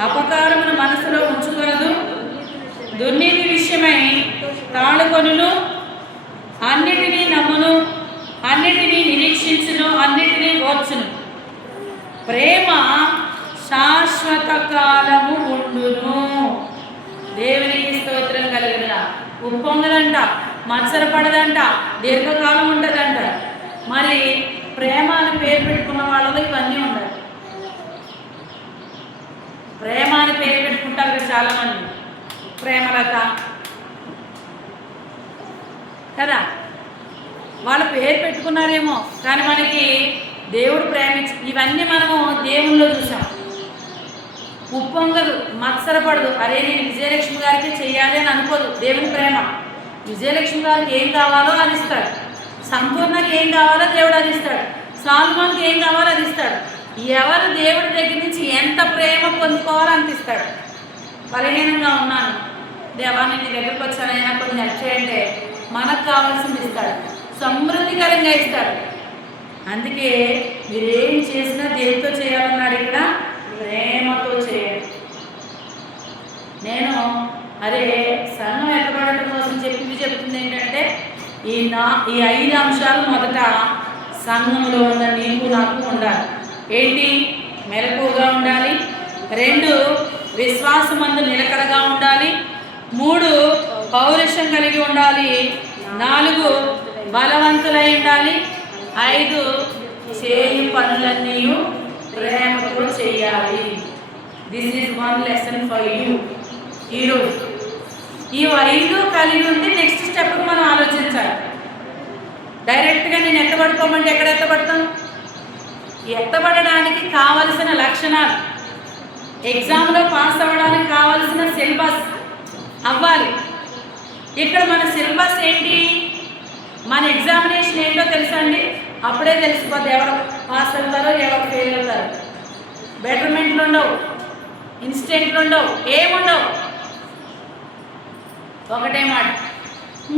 అపకారమును మనసులో ఉంచుకొనదు, దుర్నీతి విషయమై తాళుకొనును, అన్నిటినీ నమ్మును, అన్నిటినీ నిరీక్షించును, అన్నిటినీ ఓర్చును. ప్రేమ శాశ్వత కాలము ఉండును. దేవునికి స్తోత్రం కలిగిన. ఉప్పొంగదంట, మత్సరపడదంట, దీర్ఘకాలం ఉంటుందంట. మరి ప్రేమ అని పేరు పెట్టుకున్న వాళ్ళలో ఇవన్నీ ఉండాలి. ప్రేమ అని పేరు పెట్టుకుంటారు కదా చాలామంది, ప్రేమలత కదా, వాళ్ళ పేరు పెట్టుకున్నారేమో కానీ మనకి దేవుడు ప్రేమించి ఇవన్నీ మనము దేవుళ్ళలో చూసాం. ఉప్పొంగదు, మత్సరపడదు. అరే నేను విజయలక్ష్మి గారికి చెయ్యాలి అని అనుకోదు. దేవుని ప్రేమ విజయలక్ష్మి గారికి ఏం కావాలో అది ఇస్తాడు, సంపూర్ణకి ఏం కావాలో దేవుడు అది ఇస్తాడు, సాల్మోన్కి ఏం కావాలో అది ఇస్తాడు. ఎవరు దేవుడి దగ్గర నుంచి ఎంత ప్రేమ పొందుకోవాలో అనిపిస్తాడు. బలహీనంగా ఉన్నాను దేవా, నేను నీ దగ్గరికి వచ్చానైనా కొన్ని హెల్ప్ చేయంటే మనకు కావాల్సింది ఇస్తాడు, సమృద్ధికరంగా ఇస్తాడు. అందుకే మీరేం చేసినా దేనితో చేయాలన్నాడు ఇక్కడ? ప్రేమతో చేయండి. నేను అదే సంఘం ఎత్తబడటం కోసం చెప్తుంది ఏంటంటే ఈ 5 అంశాలు మొదట సంఘంలో ఉన్న నీకు నాకు ఉండాలి. ఏంటి? మెలకుగా ఉండాలి. 2 విశ్వాసమందు నిలకడగా ఉండాలి. 3 పౌరుషం కలిగి ఉండాలి. 4 బలవంతులై ఉండాలి. 5 చేయు పనులన్నీ ప్రేమతో చేయాలి. This is 1 lesson for you. ఈరోజు ఈ 5 కలిగి ఉంటే నెక్స్ట్ స్టెప్కి మనం ఆలోచించాలి. డైరెక్ట్గా నేను ఎత్తబడుకోమంటే ఎక్కడ ఎత్తబడతాం? ఎత్తబడడానికి కావలసిన లక్షణాలు ఎగ్జామ్లో పాస్ అవ్వడానికి కావాల్సిన సిలబస్ అవ్వాలి. ఇక్కడ మన సిలబస్ ఏంటి, మన ఎగ్జామినేషన్ ఏంటో తెలుసా అండి? అప్పుడే తెలిసిపోద్ది ఎవరు పాస్ అవుతారో ఎవరు ఫెయిల్ అవుతారు. బెటర్మెంట్లు ఉండవు, ఇన్స్టెంట్లు ఉండవు, ఏముండవు. ఒకటే మాట,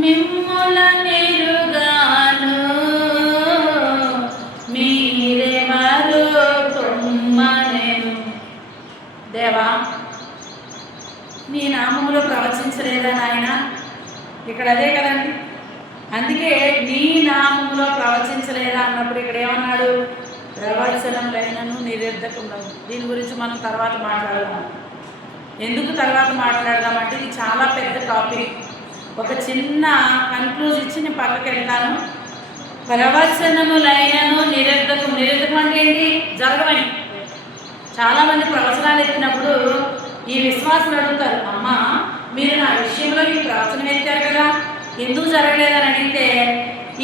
మిమ్ముల నేరుగాను మీరెవరు కొమ్మనేను. దేవా, నీ నామములో ప్రవచించలేదా నాయన? ఇక్కడ అదే కదండి. అందుకే నీ నామములో ప్రవచించలేదా అన్నప్పుడు ఇక్కడ ఏమన్నాడు? ప్రవచనములైనను నిరర్ధకములను. దీని గురించి మనం తర్వాత మాట్లాడదాం. ఎందుకు తర్వాత మాట్లాడదామంటే ఇది చాలా పెద్ద టాపిక్. ఒక చిన్న కన్క్లూజ్ ఇచ్చి నేను పక్కకి వెళ్తాను. ప్రవచనములైనను నిరర్ధకం. నిరర్ధకం అంటే ఏంటి? జరగవని. చాలామంది ప్రవచనాలు ఎత్తినప్పుడు ఈ విశ్వాసులు అడుగుతారు, అమ్మా మీరు నా విషయంలో ఈ ప్రవచనం ఎత్తారు కదా, ఎందుకు జరగలేదని అడిగితే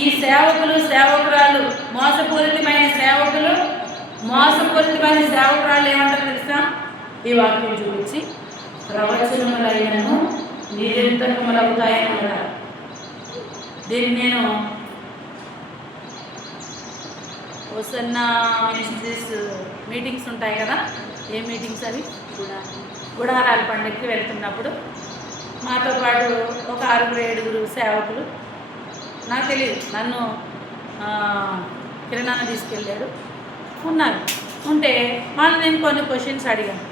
ఈ సేవకులు సేవకురాలు మోసపూరితమైన సేవకులు మోసపూరితమైన సేవకురాలు ఏమంటారు తెలుసా? ఈ వాక్యం చూపించి ప్రవచనములైనను నిరర్ధకములవుతాయని అంటారు. దీన్ని నేను హోసన్న మినిస్ట్రీస్ మీటింగ్స్ ఉంటాయి కదా, ఏ మీటింగ్స్ అవి? గుడారాల పండుగకి వెళ్తున్నప్పుడు మాతో పాటు ఒక 6-7 సేవకులు, నాకు తెలియదు, నన్ను కిరణాన్న తీసుకెళ్ళాడు, ఉన్నారు. ఉంటే వాళ్ళు నేను కొన్ని క్వశ్చన్స్ అడిగాను.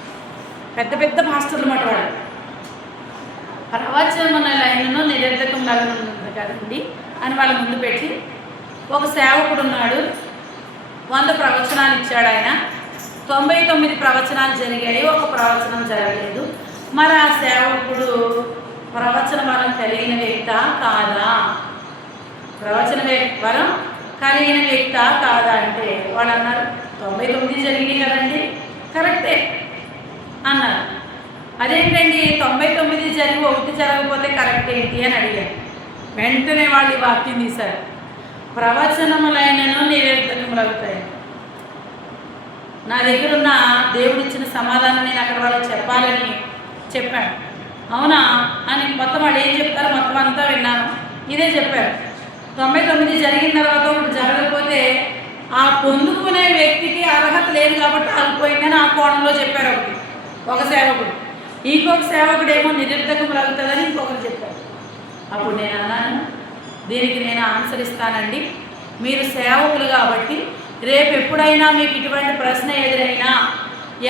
పెద్ద పెద్ద మాస్టర్లు మాట వాడు. ప్రవచనములైనను నిరర్ధకం లాగా కదండి అని వాళ్ళ ముందు పెట్టి, ఒక సేవకుడు ఉన్నాడు, 100 ప్రవచనాలు ఇచ్చాడు ఆయన. 99 ప్రవచనాలు జరిగాయి, ఒక ప్రవచనం జరగలేదు. మరి ఆ సేవకుడు ప్రవచన వరం కలిగిన వ్యక్త కాదా? ప్రవచన వరం కలిగిన వ్యక్త కాదా అంటే వాళ్ళు అన్నారు 99 జరిగినాయి కదండి, కరెక్టే అన్నారు. అదేంటండి 99 జరిగి 1 జరగకపోతే కరెక్ట్ ఏంటి అని అడిగారు. వెంటనే వాళ్ళు ఈ వాక్యం తీశారు, ప్రవచనములైనను నిరర్ధకములవుతాయి. నా దగ్గర ఉన్న దేవుడిచ్చిన సమాధానం నేను అక్కడ వాళ్ళకి చెప్పాలని చెప్పాను. అవునా అని మొత్తం వాళ్ళు ఏం చెప్తారో మొత్తం అంతా విన్నాను. ఇదే చెప్పారు, 99 జరిగిన తర్వాత ఇప్పుడు జరగకపోతే ఆ పొందుకునే వ్యక్తికి అర్హత లేదు కాబట్టి ఆగిపోయిందని ఆ కోణంలో చెప్పారు ఒక సేవకుడు. ఇంకొక సేవకుడేమో నిరర్ధకములవుతుందని ఇంకొకరు చెప్పారు. అప్పుడు నేను అన్నాను, దీనికి నేను ఆన్సర్ ఇస్తానండి. మీరు సేవకులు కాబట్టి రేపు ఎప్పుడైనా మీకు ఇటువంటి ప్రశ్న ఎదురైనా,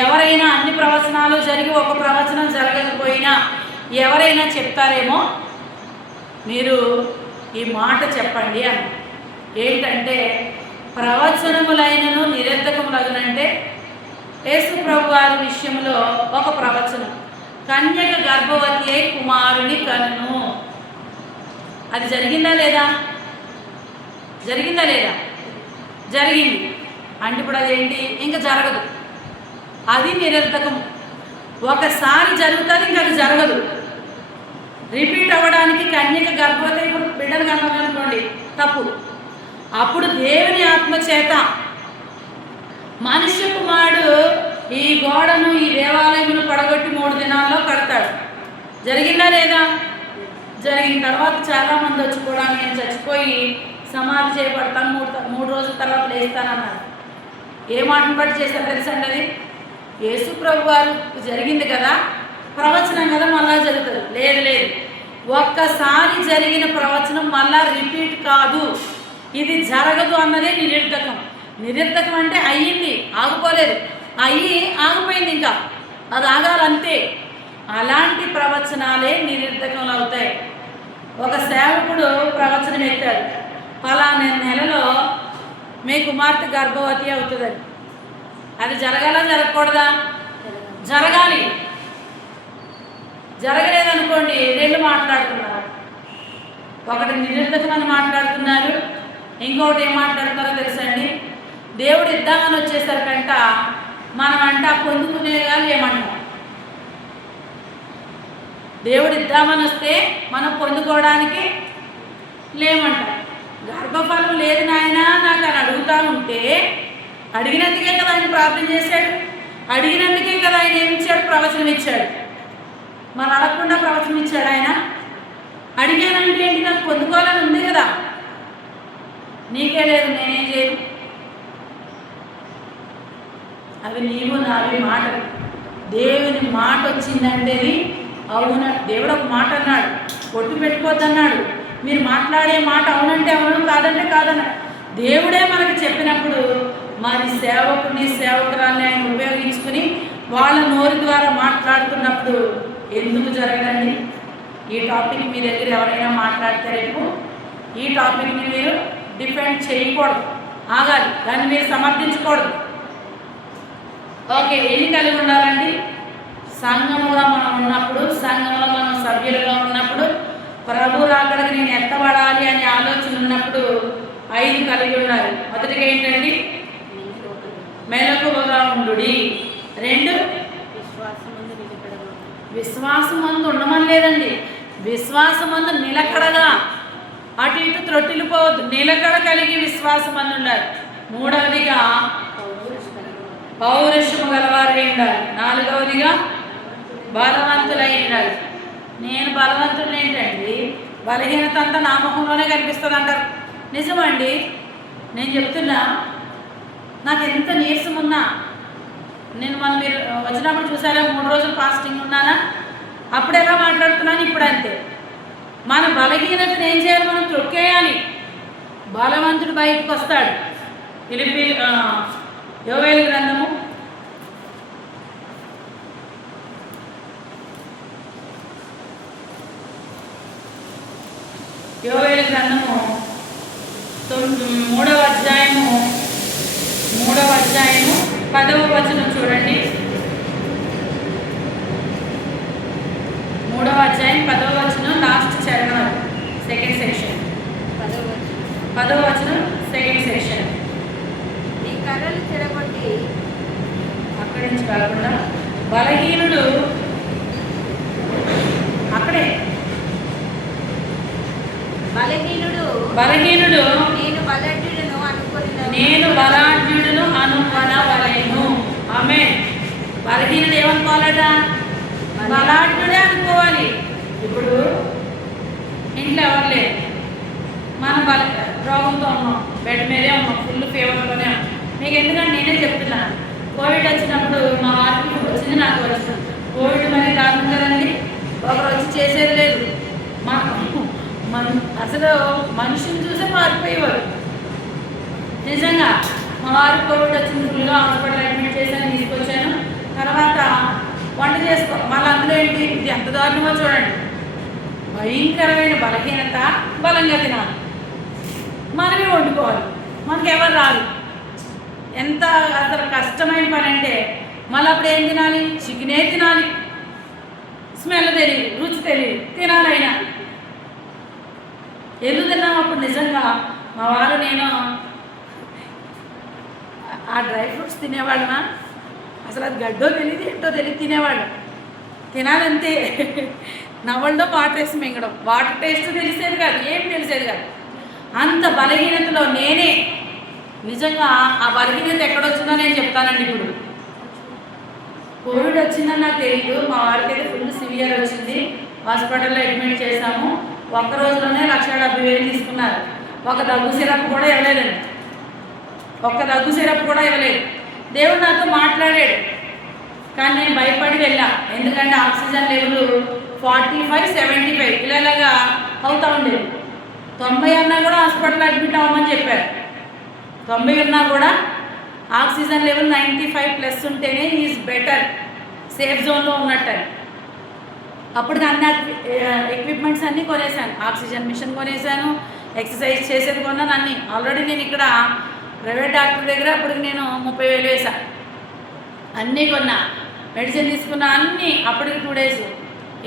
ఎవరైనా అన్ని ప్రవచనాలు జరిగి ఒక ప్రవచనం జరగకపోయినా ఎవరైనా చెప్తారేమో, మీరు ఈ మాట చెప్పండి అని. ఏంటంటే ప్రవచనములైనను నిరర్ధకములగునంటే యేసు ప్రభు వారి విషయంలో ఒక ప్రవచనం, కన్యక గర్భవతి అయి కుమారుని కనును. అది జరిగిందా లేదా? జరిగిందా లేదా? జరిగింది. అంటే ఇప్పుడు అదేంటి? ఇంకా జరగదు, అది నిరర్ధకం. ఒకసారి జరుగుతుంది, ఇంకా అది జరగదు. రిపీట్ అవ్వడానికి కన్యక గర్భవతి ఇప్పుడు బిడ్డలు కనుకోండి తప్పు. అప్పుడు దేవుని ఆత్మ చేత మనుష్య కుమారుడు ఈ గోడను ఈ దేవాలయమును పడగొట్టి 3 దినాల్లో కడతాడు. జరిగిందా లేదా? జరిగిన తర్వాత చాలామంది వచ్చి కూడా నేను చచ్చిపోయి సమాధి చేయబడతాను, 3 రోజుల తర్వాత లేస్తానన్నారు. ఏ మాటను బట్టి చేశారు తెలుసండి? అది యేసు ప్రభు వారు జరిగింది కదా, ప్రవచనం కదా, మళ్ళా జరుగుతుంది. లేదు లేదు, ఒక్కసారి జరిగిన ప్రవచనం మళ్ళా రిపీట్ కాదు, ఇది జరగదు అన్నదే నిరర్ధకం. నిరర్ధకం అంటే అయ్యింది, ఆగిపోలేదు, అయ్యి ఆగిపోయింది, ఇంకా అది ఆగాలంతే. అలాంటి ప్రవచనాలే నిరర్ధకంలో అవుతాయి. ఒక సేవకుడు ప్రవచనం ఎత్తాడు, ఫలానా నెలలో మీ కుమార్తె గర్భవతి అవుతుందని. అది జరగాలా జరగకూడదా? జరగాలి. జరగలేదనుకోండి 2 మాట్లాడుతున్నారు. ఒకటి నిరర్ధకమని మాట్లాడుతున్నారు, ఇంకొకటి ఏం మాట్లాడుతున్నారో తెలుసండి? దేవుడు ఇద్దామని వచ్చేసరికంట మనం అంట పొందుకునేగా లేమంటాం. దేవుడు ఇద్దామని వస్తే మనం పొందుకోవడానికి లేమంట. గర్భఫలం లేదు నాయన నాకు అని అడుగుతా ఉంటే, అడిగినందుకే కదా ఆయన ప్రార్థన చేశాడు. అడిగినందుకే కదా ఆయన ఏమి ఇచ్చాడు? ప్రవచనం ఇచ్చాడు. మరి అడగకుండా ప్రవచనం ఇచ్చాడు ఆయన? అడిగానంటే ఏంటి? నాకు పొందుకోవాలని ఉంది కదా. నీకే లేదు, నేనేం చేయను. అవి నీవు నావి మాటలు. దేవుని మాట వచ్చిందంటేని అవును. దేవుడు ఒక మాట అన్నాడు, ఒట్టు పెట్టుకోవద్దన్నాడు. మీరు మాట్లాడే మాట అవునంటే అవును, కాదంటే కాదన్నాడు. దేవుడే మనకు చెప్పినప్పుడు మరి సేవకుని సేవకురాల్ని ఆయన ఉపయోగించుకుని వాళ్ళ నోరు ద్వారా మాట్లాడుతున్నప్పుడు ఎందుకు జరగదండి? ఈ టాపిక్ మీ దగ్గర ఎవరైనా మాట్లాడితే రేపు ఈ టాపిక్ని మీరు డిఫెండ్ చేయకూడదు, ఆగాలి, దాన్ని మీరు సమర్థించకూడదు. ఓకే, ఏం కలిగి ఉండాలండి? సంఘంలో మనం ఉన్నప్పుడు, సంఘంలో మనం సభ్యులుగా ఉన్నప్పుడు, ప్రభు రాకడకి నేను ఎత్తబడాలి అనే ఆలోచన ఉన్నప్పుడు 5 కలిగి ఉండాలి. మొదటిగా ఏంటండి? మెలకువగా ఉండు. 2 విశ్వాసమందు ఉండమని లేదండి, విశ్వాసమందు నిలకడగా, అటు ఇటు త్రొట్టిల్లిపోవద్దు, నిలకడ కలిగి విశ్వాసమందు ఉండాలి. 3వదిగా పౌరుషము గలవారై ఉండాలి. 4వదిగా బలవంతులై ఉండాలి. నేను బలవంతులు ఏంటండి? బలహీనత అంతా నా ముఖంలోనే కనిపిస్తుంది అంటారు. నిజమండి, నేను చెప్తున్నా. నాకు ఎంత నీరసం ఉన్నా, నేను మన మీరు వచ్చినప్పుడు చూసారా 3 రోజులు ఫాస్టింగ్ ఉన్నానా? అప్పుడు ఎలా మాట్లాడుతున్నాను, ఇప్పుడు అంతే. మన బలహీనతను ఏం చేయాలి? మనం తొక్కేయాలి. బలవంతుడు బయటకు వస్తాడు. యోవేలు గ్రంథము 3వ అధ్యాయము 10వ వచనం చూడండి. 3వ అధ్యాయం 10వ వచనం లాస్ట్ చరణం, సెకండ్ సెక్షన్. 10వ వచనం సెకండ్ సెక్షన్. ఈ కర్రలు చెరగొట్టి, అక్కడి నుంచి కాకుండా బలహీనుడు అక్కడే, బలహీనుడు నేను బలాఢ్యుడును అనుకొనవలెను. ఆమేన్. బలహీనుడు ఏమనుకోవాలట? బలాఢ్యుడే అనుకోవాలి. ఇప్పుడు ఇంట్లో ఎవరు లేదు, మనం రోగంతో ఉన్నాం, బెడ్ మీదే ఉన్నాం, ఫుల్ ఫీవర్తోనే ఉన్నాం. మీకు ఎందుకంటే నేనే చెప్తున్నాను, కోవిడ్ వచ్చినప్పుడు మా వారికి వచ్చింది, నాకు వచ్చింది. కోవిడ్ మరి దారుణం కదండి. ఒకరు వచ్చి చేసేది లేదు. అసలు మనిషిని చూసే మారిపోయేవారు. నిజంగా మా వారికి కోవిడ్ వచ్చింది, ఫుల్గా హాస్పిటల్ అడ్మిట్ చేశాను, తీసుకొచ్చాను. తర్వాత వంట చేసుకో, మళ్ళీ అందులో ఏంటి, ఇది ఎంత దారుణమో చూడండి. భయంకరమైన బలహీనత, బలంగా తినాలి, మనమే వండుకోవాలి, మనకి ఎవరు రాదు. ఎంత అసలు కష్టమైన పని అంటే మళ్ళీ అప్పుడు ఏం తినాలి? చికెనే తినాలి. స్మెల్ తెలియదు, రుచి తెలియదు, తినాలైనా ఎందుకు తిన్నాం అప్పుడు? నిజంగా మా వారు నేను ఆ డ్రై ఫ్రూట్స్ తినేవాళ్ళమా? అసలు అది గడ్డో తెలియదు, ఏంటో తెలియదు, తినేవాళ్ళం. తినాలంతే, నవ్వడంలో వాటర్ వేసి మింగడం. వాటర్ టేస్ట్ తెలిసేది కాదు, ఏం తెలిసేది కాదు. అంత బలహీనతలో నేనే నిజంగా ఆ బలహీనత ఎక్కడొచ్చిందో నేను చెప్తానండి. ఇప్పుడు కోవిడ్ వచ్చిందని నాకు తెలియదు. మా వారికి అయితే ఫుల్ సివియర్ వచ్చింది. హాస్పిటల్లో అడ్మిట్ చేశాము. ఒక్క రోజులోనే 1,70,000 తీసుకున్నారు. ఒక దగ్గు సిరప్ కూడా ఇవ్వలేదండి, ఒక్క దగ్గు సిరప్ కూడా ఇవ్వలేదు. దేవుడు నాతో మాట్లాడాడు, కానీ నేను భయపడి వెళ్ళా. ఎందుకంటే ఆక్సిజన్ లెవెల్ 45, 75 ఇలాగా అవుతూ ఉండేది. 90 అన్నా కూడా హాస్పిటల్ అడ్మిట్ అవ్వమని చెప్పారు. 90 ఉన్నా కూడా ఆక్సిజన్ లెవెల్ 95+ ఉంటేనే ఈజ్ బెటర్, సేఫ్ జోన్లో ఉన్నట్టు. అప్పుడు అన్ని ఎక్విప్మెంట్స్ అన్నీ కొనేసాను, ఆక్సిజన్ మిషన్ కొనేసాను, ఎక్సర్సైజ్ చేసేది కొన్నాను, అన్నీ. ఆల్రెడీ నేను ఇక్కడ ప్రైవేట్ డాక్టర్ దగ్గర అప్పటికి నేను 30,000 వేసాను. అన్నీ కొన్నా, మెడిసిన్ తీసుకున్నా, అన్నీ. అప్పటికి 2 days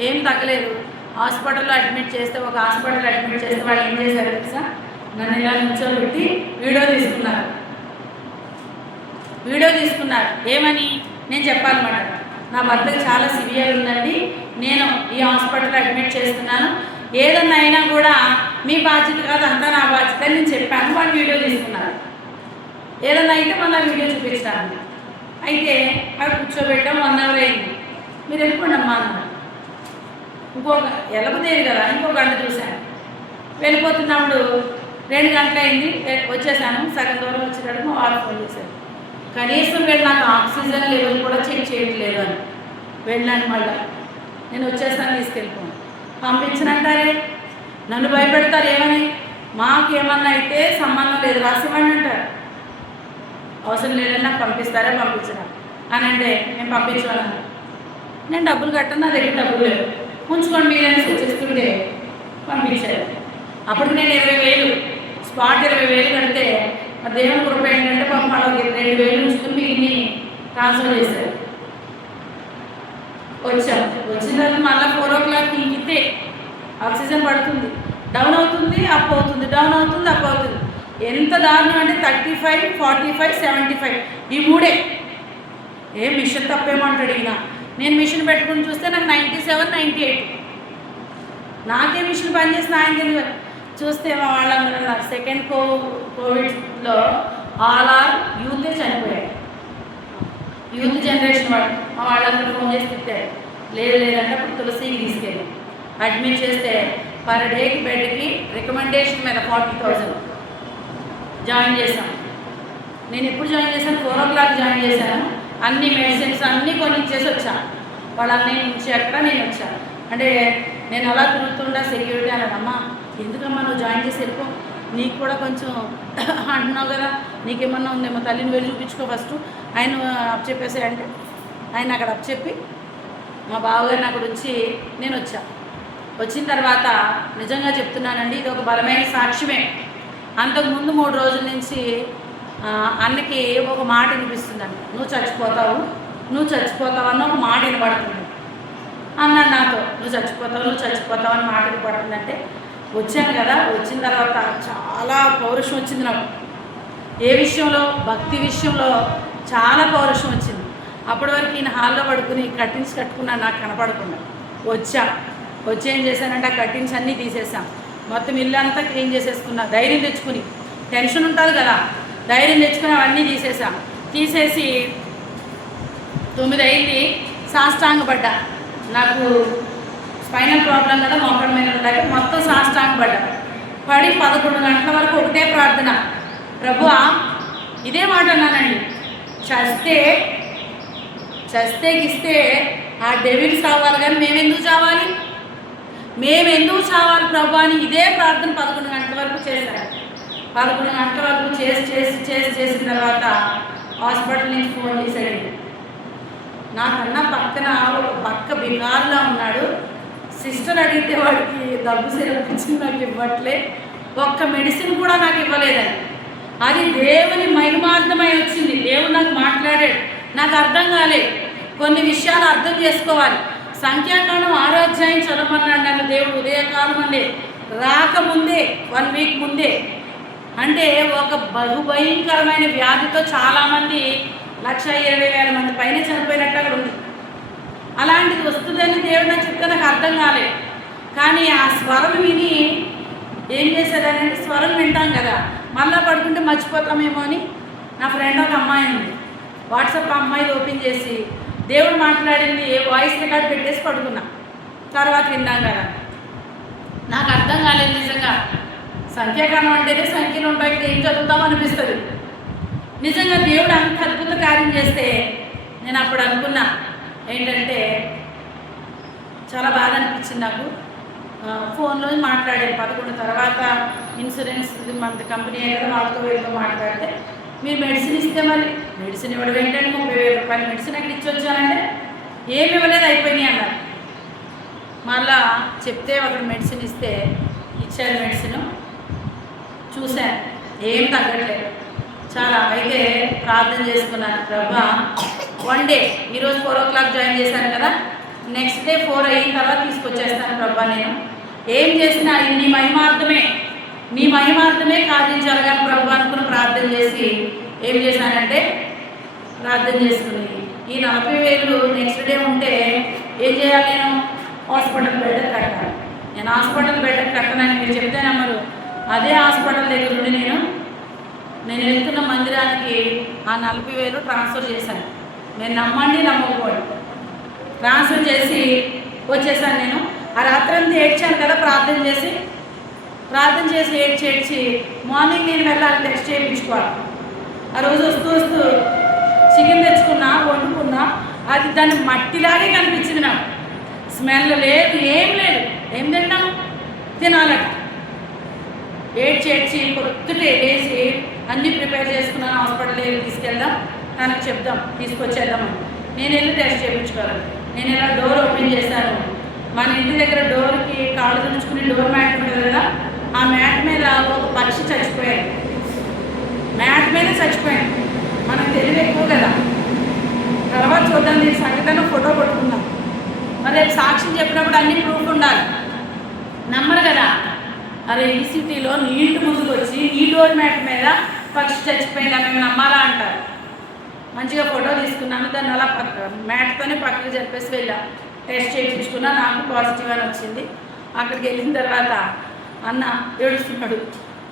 ఏం తగ్గలేదు. హాస్పిటల్లో అడ్మిట్ చేస్తే, ఒక హాస్పిటల్లో అడ్మిట్ చేస్తే వాళ్ళు ఏం చేశారు తెలుసా? నన్ను ఇలా నుంచోబెట్టి వీడియో తీసుకున్నారు. ఏమని నేను చెప్పాలన్నమాట, నా భర్తకి చాలా సివియర్ ఉందండి, నేను ఈ హాస్పిటల్లో అడ్మిట్ చేస్తున్నాను, ఏదన్నా అయినా కూడా మీ బాధ్యత కాదు, అంతా నా బాధ్యత అని నేను చెప్పాను. వాళ్ళు వీడియో తీసుకున్నారు. ఏదన్నా అయితే మళ్ళీ వీడియో చూపించడానికి అయితే అక్కడ కూర్చోబెట్టడం 1 అవర్ అయింది. మీరు వెళ్ళిపోండి అమ్మా అన్నారు. ఇంకొక ఎలబదేరు కదా, ఇంకో గంట చూశాను. వెళ్ళిపోతున్నప్పుడు 2 గంటలు అయింది, వచ్చేసాను. సగం దూరం వచ్చేటప్పుడు మా వాళ్ళు ఫోన్ చేశారు. కనీసం వీళ్ళు నాకు ఆక్సిజన్ లెవెల్ కూడా చెక్ చేయట్లేదు అని. వెళ్ళాను మళ్ళీ, నేను వచ్చేస్తాను తీసుకెళ్ళిపోను. పంపించనంటారే, నన్ను భయపెడతారు ఏమని, మాకేమన్నా అయితే సంబంధం లేదు రాసివ్వండి అంటారు. అవసరం లేదని నాకు పంపిస్తారా పంపించరా అని అంటే నేను పంపించాను. నేను డబ్బులు కట్టను, నా దగ్గర డబ్బులు లేవు, ఉంచుకోండి మీరైనా సూచిస్తుంటే పంపించారు. అప్పటికి నేను 20,000 స్పాట్ 20,000 కడితే ఆ దేవుని కృప ఏంటంటే పాపం వాళ్ళకి 2,000 ఉంచుకుని మిగిలిని ట్రాన్స్ఫర్ చేశారు. వచ్చాము. వచ్చిన తర్వాత మళ్ళీ 4 o'clock ఇంకితే ఆక్సిజన్ పడుతుంది, డౌన్ అవుతుంది, అప్ అవుతుంది, డౌన్ అవుతుంది, అప్ అవుతుంది. ఎంత దారుణం అంటే 35, 45, 75 ఈ 3. ఏ మిషన్ తప్పేమంటాడు ఈయన. నేను మిషన్ పెట్టుకుని చూస్తే నాకు 97, 98. నాకే మిషన్ పనిచేసిన ఆయన కింద చూస్తే మా వాళ్ళందరూ నాకు సెకండ్ కోవిడ్లో ఆల్ ఆర్ యూతే చనిపోయాడు. యూత్ జనరేషన్ వాళ్ళు మా వాళ్ళందరూ ఫోన్ చేసి తిట్టారు. లేదంటే అప్పుడు తులసికి తీసుకెళ్ళి అడ్మిట్ చేస్తే పర్ డేకి బెడ్కి రికమెండేషన్ మీద 40,000 జాయిన్ చేశాను. నేను ఎప్పుడు జాయిన్ చేశాను, 4 o'clock జాయిన్ చేశాను. అన్ని మెడిసిన్స్ అన్నీ కొనిచ్చేసి వచ్చాను. వాళ్ళన్నీ నుంచి అక్కడ నేను వచ్చాను. అంటే నేను అలా తిరుగుతుండా సెక్యూరిటీ అన్నాడమ్మా, ఎందుకమ్మా నువ్వు జాయిన్ చేసి వెళ్ళిపో, నీకు కూడా కొంచెం అంటున్నావు కదా, నీకేమన్నా ఉందేమో తల్లిని వెళ్ళి చూపించుకో ఫస్ట్ ఆయన అప్ చెప్పేసి అంటే ఆయన అక్కడ అప్ చెప్పి మా బావగారిని అక్కడ ఉంచి నేను వచ్చాను. వచ్చిన తర్వాత నిజంగా చెప్తున్నానండి, ఇది ఒక బలమైన సాక్ష్యమే. అంతకుముందు 3 రోజుల నుంచి అన్నకి ఒక మాట వినిపిస్తుందండి, నువ్వు చచ్చిపోతావు అన్న ఒక మాట వినపడుతుంది అన్నాడు నాతో. నువ్వు చచ్చిపోతావు అని మాట వినపడుతుందంటే వచ్చాను కదా. వచ్చిన తర్వాత చాలా పౌరుషం వచ్చింది నాకు. ఏ విషయంలో, భక్తి విషయంలో చాలా పౌరుషం వచ్చింది. అప్పటి వరకు ఈయన హాల్లో పడుకుని కర్టిన్స్ కట్టుకున్నాను, నాకు కనపడకుండా. వచ్చి ఏం చేశానంటే ఆ కర్టిన్స్ అన్నీ తీసేసాం. మొత్తం ఇల్లు అంతా క్లీన్ చేసేసుకున్నా, ధైర్యం తెచ్చుకుని. టెన్షన్ ఉంటుంది కదా, ధైర్యం తెచ్చుకుని అవన్నీ తీసేసి 9 అయింది, సాష్టాంగపడ్డా. నాకు స్పైనల్ ప్రాబ్లం కదా, మోకాళ్ళ మీద ఉండాలి, మొత్తం సాష్టాంగపడ్డా. పడి 11 గంటల వరకు ఒకటే ప్రార్థన, ప్రభువా ఇదే మాట అన్నానండి, చస్తే గిస్తే ఆ డెవిల్ చావాలి కానీ మేమెందుకు చావాలి ప్రభు అని ఇదే ప్రార్థన 11 గంటల వరకు చేశాను. 11 గంటల వరకు చేసిన తర్వాత హాస్పిటల్ నుంచి ఫోన్ చేశాడు. నాకన్నా పక్కన ఒక పక్క బిగారులా ఉన్నాడు. సిస్టర్ అడిగితే వాడికి దగ్గు సిరప్ ఇచ్చి నాకు ఇవ్వట్లే, ఒక్క మెడిసిన్ కూడా నాకు ఇవ్వలేదని. అది దేవుని మహిమార్థమై వచ్చింది. దేవుడు నాకు మాట్లాడాడు, నాకు అర్థం కాలేదు. కొన్ని విషయాలు అర్థం చేసుకోవాలి. సంఖ్యాకాండం 6వ అధ్యాయం చదవమన్నాడు నన్ను దేవుడు ఉదయకాలం అందే, రాకముందే 1 వీక్ ముందే. అంటే ఒక బహుభయంకరమైన వ్యాధితో చాలామంది 1,20,000 మంది పైన చనిపోయినట్టు అక్కడ ఉంది. అలాంటిది వస్తుందని దేవుడు నాకు చెప్తే నాకు అర్థం కాలేదు. కానీ ఆ స్వరం విని ఏం చేసేదానంటే, స్వరం వింటాం కదా, మళ్ళీ పడుకుంటే మర్చిపోతామేమో అని నా ఫ్రెండ్ ఒక అమ్మాయి ఉంది, వాట్సాప్ అమ్మాయి ఓపెన్ చేసి దేవుడు మాట్లాడింది వాయిస్ రికార్డ్ పెట్టేసి పడుకున్నా. తర్వాత విన్నాం కదా, నాకు అర్థం కాలేదు నిజంగా. సంఖ్యాకాలం అంటేనే సంఖ్యలు ఉంటాయి, ఏం చదువుతాం అనిపిస్తుంది. నిజంగా దేవుడు అంత అద్భుత కార్యం చేస్తే నేను అప్పుడు అనుకున్నా ఏంటంటే, చాలా బాధ అనిపించింది నాకు. ఫోన్లో మాట్లాడాను 11 తర్వాత ఇన్సూరెన్స్ మన కంపెనీ కదా, వాళ్ళతో వీళ్ళతో మాట్లాడితే మీరు మెడిసిన్ ఇస్తే మరి మెడిసిన్ ఇవ్వడం ఏంటంటే 30,000 రూపాయలు మెడిసిన్ అక్కడ ఇచ్చి వచ్చానంటే ఏమి ఇవ్వలేదు, అయిపోయినాయి అన్నారు. మళ్ళా చెప్తే అక్కడ మెడిసిన్ ఇస్తే ఇచ్చారు. మెడిసిన్ చూశాను, ఏం తగ్గట్లేదు. చాలా అయితే ప్రార్థన చేసుకున్నాను, ప్రభా 1 డే ఈరోజు 4 o'clock జాయిన్ చేశాను కదా, నెక్స్ట్ డే 4 అయిన తర్వాత తీసుకొచ్చేస్తాను ప్రభా. నేను ఏం చేసినా ఇది నీ మహిమార్థమే కార్యం జరగాలి ప్రభు అనుకుని ప్రార్థన చేసి ఏం చేశానంటే, ప్రార్థన చేసుకుని ఈ 40,000 నెక్స్ట్ డే ఉంటే ఏం చేయాలి, నేను హాస్పిటల్ బెడ్ కట్టాలి. నేను హాస్పిటల్ బెడ్ కట్టనని మీరు చెప్తే నమ్మరు. అదే హాస్పిటల్ దగ్గర ఉండి నేను వెళ్తున్న మందిరానికి ఆ 40,000 ట్రాన్స్ఫర్ చేశాను. మీరు నమ్మండి నమ్మకపోండి. ట్రాన్స్ఫర్ చేసి వచ్చేసాను నేను. ఆ రాత్రంతా ఏడ్చాను కదా ప్రార్థన చేసి ఏడ్చి మార్నింగ్ నేను వెళ్ళాలి టెస్ట్ చేయించుకోవాలి. ఆ రోజు వస్తూ చికెన్ తెచ్చుకున్నా, వండుకున్నా, అది దాన్ని మట్టిలాగే కనిపించింది నాకు. స్మెల్ లేదు, ఏం తింటాం, తినాలట. ఏడ్చి పొద్దుటే వేసి అన్నీ ప్రిపేర్ చేసుకున్నాను. హాస్పిటల్ తీసుకెళ్దాం, తనకు చెప్దాం, తీసుకొచ్చేద్దామని. నేను వెళ్ళి టెస్ట్ చేయించుకోవాలి. నేను ఇలా డోర్ ఓపెన్ చేశాను. మన ఇంటి దగ్గర డోర్కి కాళ్ళు తుడుచుకుని డోర్ మ్యాట్ ఉంటుంది కదా, ఆ మ్యాట్ మీద ఒక పక్షి చచ్చిపోయాడు. మ్యాట్ మీద చచ్చిపోయాడు. మనకు తెలివి ఎక్కువ కదా. తర్వాత చూద్దాం, దీని సంగతి ఫోటో కొట్టుకుందాం. మరి రేపు సాక్ష్యం చెప్పినప్పుడు అన్ని ప్రూఫ్ ఉండాలి. నమ్మరు కదా. అరే ఈ సిటీలో నీళ్ళు ముందుకు వచ్చి ఈ డోర్ మ్యాట్ మీద పక్షి చచ్చిపోయిందా, మేము నమ్మాలా అంటారు. మంచిగా ఫోటో తీసుకున్నాను. దాన్ని అలా మ్యాట్తోనే పక్కకు చెప్పేసి వెళ్ళా. టెస్ట్ చేయించుకున్నా, నాకు పాజిటివ్ అని వచ్చింది. అక్కడికి వెళ్ళిన తర్వాత అన్న ఏడుస్తున్నాడు,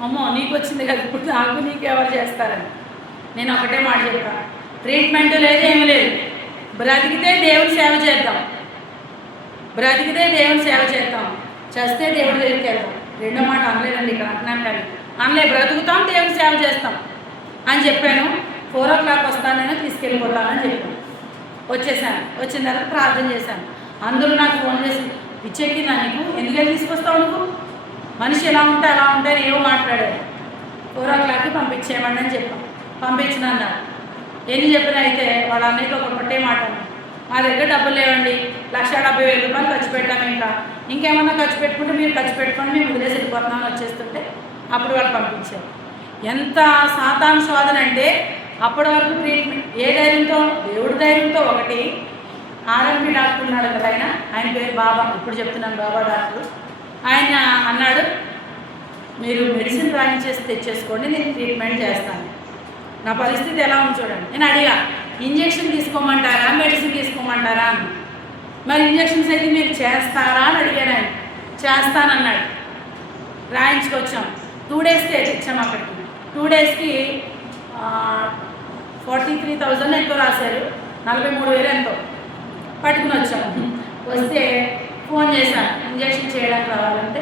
అమ్మో నీకు వచ్చింది కదా, ఇప్పుడు నాకు నీకు ఎవరు చేస్తారని. నేను ఒకటే మాట చెప్పాను, ట్రీట్మెంట్ లేదు, ఏమీ లేదు, బ్రతికితే దేవుని సేవ చేద్దాం, చేస్తే దేవుడి దగ్గరికి వెళ్దాం. రెండో మాట అనలేదండి, ఇక్కడ అంటున్నాను కానీ అనలే, బ్రతుకుతాం, దేవుని సేవ చేస్తాం అని చెప్పాను. 4 o'clock వస్తాను, నేను తీసుకెళ్ళిపోతానని చెప్పాను. వచ్చేసాను. వచ్చిన తర్వాత ప్రార్థన చేశాను. అందరూ నాకు ఫోన్ చేసి, పిచ్చెక్కిందా నీకు, ఎందుకని తీసుకొస్తావు నువ్వు, మనిషి ఎలా ఉంటే అలా ఉంటే ఏమో మాట్లాడారు. 4 o'clockకి పంపించేయమండి అని చెప్పాను. పంపించినాను. ఎన్ని చెప్పినా అయితే వాళ్ళ అన్నయ్యతో ఒకటే మాట, మా దగ్గర డబ్బులు లేవండి, 1,70,000 ఖర్చు పెట్టాను, ఇంకేమన్నా ఖర్చు పెట్టుకుంటే మీరు ఖర్చు పెట్టుకొని మేము వదిలేసి వెళ్ళిపోతున్నామని వచ్చేస్తుంటే అప్పుడు వాళ్ళు పంపించారు. ఎంత సాతాను శోధన అంటే అప్పటి వరకు ట్రీట్మెంట్ ఏ ధైర్యంతో, దేవుడి ధైర్యంతో. ఒకటి ఆర్ఎంపీ డాక్టర్ ఉన్నాడు కదా, ఆయన పేరు బాబా, ఇప్పుడు చెప్తున్నాను బాబా డాక్టర్. ఆయన అన్నాడు, మీరు మెడిసిన్ రాయించేసి తెచ్చేసుకోండి, నేను ట్రీట్మెంట్ చేస్తాను. నా పరిస్థితి ఎలా ఉంది చూడండి. నేను అడిగా, ఇంజెక్షన్ తీసుకోమంటారా, మెడిసిన్ తీసుకోమంటారా అని. మరి ఇంజెక్షన్స్ అయితే మీరు చేస్తారా అని అడిగాను. ఆయన చేస్తానన్నాడు. రాయించుకొచ్చాం. 2 daysకి ఇచ్చాము. అక్కడికి 2 daysకి 43,000 ఎంతో రాశారు, 43,000 ఎంతో పట్టుకుని వచ్చాము. వస్తే ఫోన్ చేశాను, ఇంజెక్షన్ చేయడానికి రావాలంటే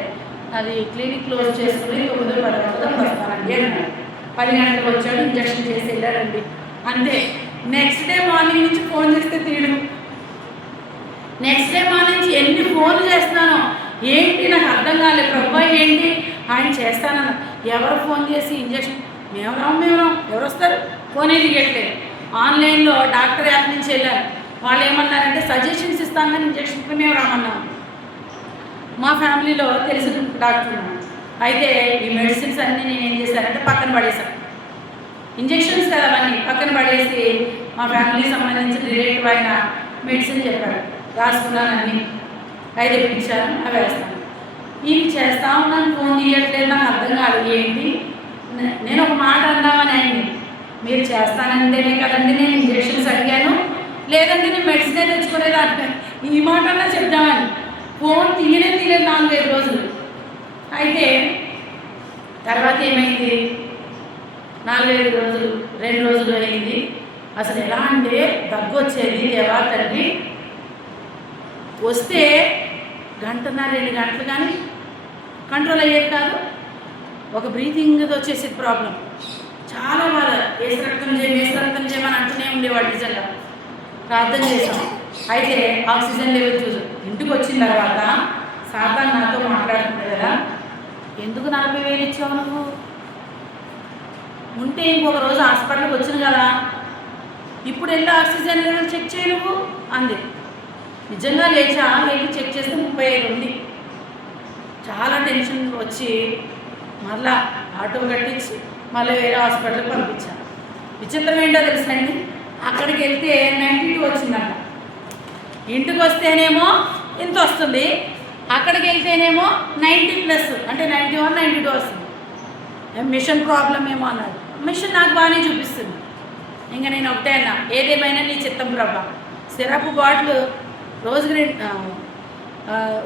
అది క్లినిక్ క్లోజ్ చేసుకుని 9-10 గంటలకు వస్తానండి అన్నాడు. 10 గంటలకు వచ్చాడు, ఇంజెక్షన్ చేసి వెళ్ళాడండి, అంతే. నెక్స్ట్ డే మార్నింగ్ నుంచి ఫోన్ చేస్తే తీయడం. నెక్స్ట్ డే మార్నింగ్ నుంచి ఎన్ని ఫోన్లు చేస్తున్నానో ఏంటి నాకు అర్థం కాలేదు. ప్రభు ఏంటి ఆయన చేస్తానన్న, ఎవరు ఫోన్ చేసి ఇంజెక్షన్, మేము రాము ఎవరు వస్తారు, ఫోనే దిగట్లేదు. ఆన్లైన్లో డాక్టర్ యాప్ నుంచి వెళ్ళారు. వాళ్ళు ఏమన్నారంటే సజెషన్స్ ఇస్తాం కానీ ఇంజక్షన్కి మేము రామన్నాము. మా ఫ్యామిలీలో తెలిసిన డాక్టర్ ఉన్నాను. అయితే ఈ మెడిసిన్స్ అన్నీ నేను ఏం చేశానంటే పక్కన పడేశాను. ఇంజెక్షన్స్ కదా అవన్నీ పక్కన పడేసి మా ఫ్యామిలీకి సంబంధించిన రిలేటివ్ అయిన మెడిసిన్ చెప్పాడు. రాసుకున్నాను, అన్నీ అయితే ఇప్పించాను, అవి వేస్తాను. ఈయన చేస్తా ఉన్నాను, ఫోన్ తీయట్లేదు, నాకు అర్థం కాదు ఏంటి. నేను ఒక మాట అందామని ఆయన్ని, మీరు చేస్తానంటేనే కదండి నేను ఇంజెక్షన్స్ అడిగాను, లేదంటే నేను మెడిసినే తెచ్చుకునేది అంటాను. ఈ మాట అన్నా చెప్దామని ఫోన్ తీయలేదు 4-5 రోజులు. అయితే తర్వాత ఏమైంది, 4-5 రోజులు 2 రోజులు అయింది. అసలు ఎలా అంటే దగ్గు వచ్చేది, దేవా తండ్రి, వస్తే 1-2 గంటలు కానీ కంట్రోల్ అయ్యేది కాదు. ఒక బ్రీతింగ్ వచ్చేసేది ప్రాబ్లం. చాలా బాగా వేసి రక్తం చేయమని అంటూనే ఉండేవాడు. నిజంగా ప్రార్థన చేశాం. అయితే ఆక్సిజన్ లెవెల్ చూసు ఇంటికి వచ్చిన తర్వాత సాతాను నాతో మాట్లాడుతుంది కదా, ఎందుకు 40,000 ఇచ్చావు నువ్వు, ఉంటే ఇంకొక రోజు హాస్పిటల్కి వచ్చిన కదా, ఇప్పుడు వెళ్ళి ఆక్సిజన్ లెవెల్ చెక్ చేయి నువ్వు అంది. నిజంగా లేచా వెళ్ళి చెక్ చేస్తే 35 ఉంది. చాలా టెన్షన్ వచ్చి మళ్ళా ఆటో కట్టించి మళ్ళీ వేరే హాస్పిటల్కి పంపించాను. విచిత్రం ఏంటో తెలుసండి, అక్కడికి వెళ్తే 92 వచ్చిందంట. ఇంటికి వస్తేనేమో ఇంత వస్తుంది, అక్కడికి వెళ్తేనేమో 90+ అంటే 91, 92 వస్తుంది. మిషన్ ప్రాబ్లం ఏమో అన్నాడు. మిషన్ నాకు బాగానే చూపిస్తుంది. ఇంకా నేను ఒకటే అన్నా, ఏదేమైనా నీ చిత్తం ప్రభా. సిరప్ బాటిల్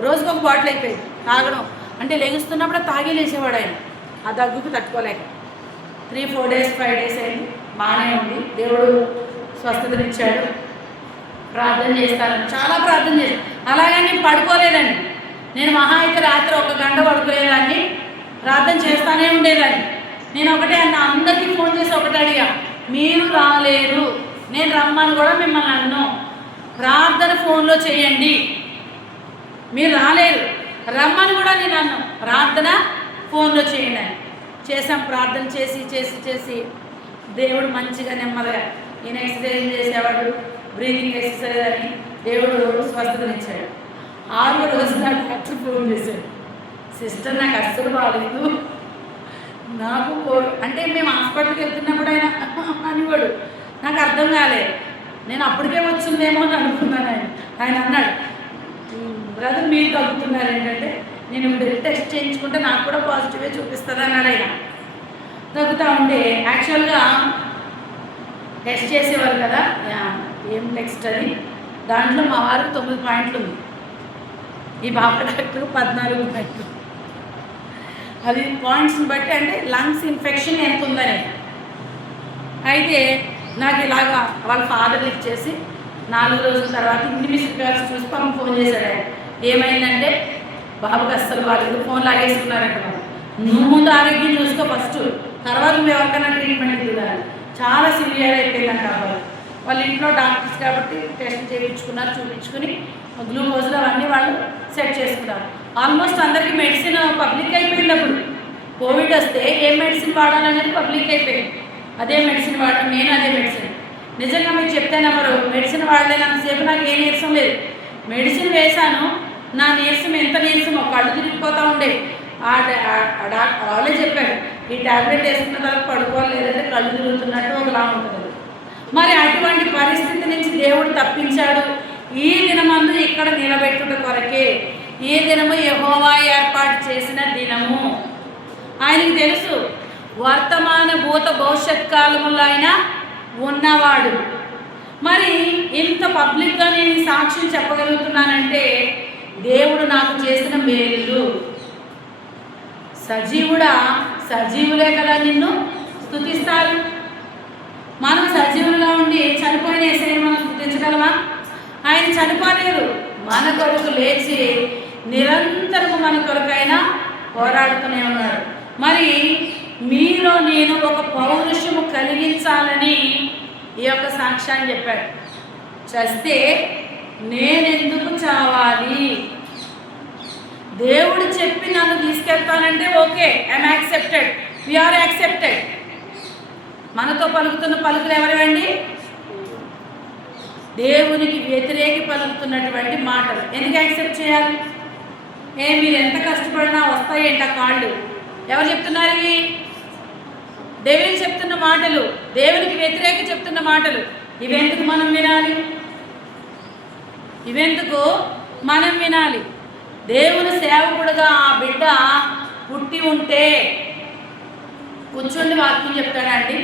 రోజుకు ఒక బాటిల్ అయిపోయింది తాగడం. అంటే లెగుస్తున్నప్పుడు తాగే లేచేవాడు ఆయన, ఆ దగ్గుకు తట్టుకోలేక. 3-4 days 5 days అయింది, బాగానే ఉంది. దేవుడు స్వస్థతనిచ్చాడు. ప్రార్థన చేస్తారు, చాలా ప్రార్థన చేస్తాను. అలాగే నేను పడుకోలేదండి. నేను మహా అయితే రాత్రి 1 గంట పడుకోలేదాన్ని, ప్రార్థన చేస్తూనే ఉండేదాన్ని. నేను ఒకటే అన్న, అందరికీ ఫోన్ చేసి ఒకటే అడిగా, మీరు రాలేరు, నేను రమ్మని కూడా మిమ్మల్ని అన్ను, ప్రార్థన ఫోన్లో చేయండి. మీరు రాలేరు, రమ్మని కూడా నేను అన్ను, ప్రార్థన ఫోన్లో చేయండి అని. చేసాం. ప్రార్థన చేసి చేసి చేసి దేవుడు మంచిగా నెమ్మదిగా, ఈయన ఎక్సర్సైజ్ చేసేవాడు, బ్రీతింగ్ ఎక్సర్సైజ్ అని దేవుడు స్వస్థతనిచ్చాడు. 6వ రోజు నాకు డాక్టర్ ఫోన్ చేశాడు, సిస్టర్ నాకు అస్సలు బాగాలేదు, నాకు అంటే మేము హాస్పిటల్కి వెళ్తున్నప్పుడు ఆయన అనేవాడు, నాకు అర్థం కాలేదు, నేను అప్పటికే వచ్చిందేమో అని అనుకున్నాను. ఆయన అన్నాడు, బ్రదర్ మీరు తగ్గుతున్నారు ఏంటంటే, నేను ఇప్పుడు టెస్ట్ చేయించుకుంటే నాకు కూడా పాజిటివే చూపిస్తుంది అన్నాడు ఆయన. తగ్గుతూ ఉంటే యాక్చువల్గా టెస్ట్ చేసేవారు కదా, ఏం టెస్ట్ అని, దాంట్లో మా వారికి 9 పాయింట్లు ఉంది, ఈ బాబా డాక్టర్ 14 పాయింట్లు. అది పాయింట్స్ని బట్టి అంటే లంగ్స్ ఇన్ఫెక్షన్ ఎంత ఉందని. అయితే నాకు ఇలాగా వాళ్ళ ఫాదర్ ఇచ్చేసి 4 రోజుల తర్వాత మిస్డ్ కాల్స్ చూసి ఫోన్ చేశాడు. ఏమైందంటే, బాబుకి అస్సలు బాగాలేదు, ఫోన్ లాగేసుకున్నారంట. నువ్వు ముందు ఆరోగ్యం చూసుకో ఫస్ట్, తర్వాత నువ్వు ఎవరికైనా ట్రీట్మెంట్ ఇవ్వాలి. చాలా సివియర్ అయిపోయిందంట అబ్బాయి. వాళ్ళ ఇంట్లో డాక్టర్స్ కాబట్టి టెస్ట్ చేయించుకున్నారు, చూపించుకుని గ్లూకోజ్లు అవన్నీ వాళ్ళు సెట్ చేసుకున్నారు. ఆల్మోస్ట్ అందరికీ మెడిసిన్ పబ్లిక్ అయిపోయినప్పుడు కోవిడ్ వస్తే ఏ మెడిసిన్ వాడాలనేది పబ్లిక్ అయిపోయింది. అదే మెడిసిన్ వాడటం, నేను అదే మెడిసిన్. నిజంగా మీకు చెప్తే నమ్మరు, మెడిసిన్ వాడలేనంతసేపు నాకు ఏ నీరసం లేదు. మెడిసిన్ వేశాను, నా నీరసం ఎంత నీరసమో, కళ్ళు తిరిగిపోతూ ఉండేవి. డాక్టర్ వాళ్ళే చెప్పారు, ఈ ట్యాబ్లెట్ వేసుకున్న తర్వాత పడుకోవాలి, లేదంటే కళ్ళు తిరుగుతున్నట్టు ఒకలా ఉంటుంది. మరి అటువంటి పరిస్థితి నుంచి దేవుడు తప్పించాడు. ఈ దినమందు ఇక్కడ నిలబెట్టుట కొరకే. ఈ దినము యెహోవా ఏర్పాటు చేసిన దినము. ఆయనకు తెలుసు వర్తమాన భూత భవిష్యత్ కాలములో ఆయన ఉన్నవాడు. మరి ఇంత పబ్లిక్గా నేను సాక్ష్యం చెప్పగలుగుతున్నానంటే దేవుడు నాకు చేసిన మేలు. సజీవుడా, సజీవులే కదా నిన్ను స్తుతిస్తారు. మనం సజీవులుగా ఉండి చనిపోయిన యేసయ్యను మనం స్తుతించగలమా? ఆయన చనిపోలేదు, మన కొరకు లేచి నిరంతరము మన కొరకైనా పోరాడుతూనే ఉన్నాడు. మరి మీలో నేను ఒక పౌరుషము కలిగించాలని ఈ యొక్క సాక్ష్యాన్ని చెప్పాడు. చస్తే నేనెందుకు చావాలి? దేవుడు చెప్పి నన్ను తీసుకెళ్తానంటే okay, I'm accepted, we're accepted. మనతో పలుకుతున్న పలుకులు ఎవరివండి? దేవునికి వ్యతిరేకి పలుకుతున్నటువంటి మాటలు. ఎందుకు యాక్సెప్ట్ చేయాలి? మీరు ఎంత కష్టపడినా వస్తాయంట కాళ్ళు. ఎవరు చెప్తున్నారు ఇవి? దేవుని చెప్తున్న మాటలు, దేవునికి వ్యతిరేకి చెప్తున్న మాటలు. ఇవెందుకు మనం వినాలి? ఇవెందుకు మనం వినాలి? దేవుని సేవకుడుగా ఆ బిడ్డ పుట్టి ఉంటే కూర్చొని వాక్యం చెప్తాడండి?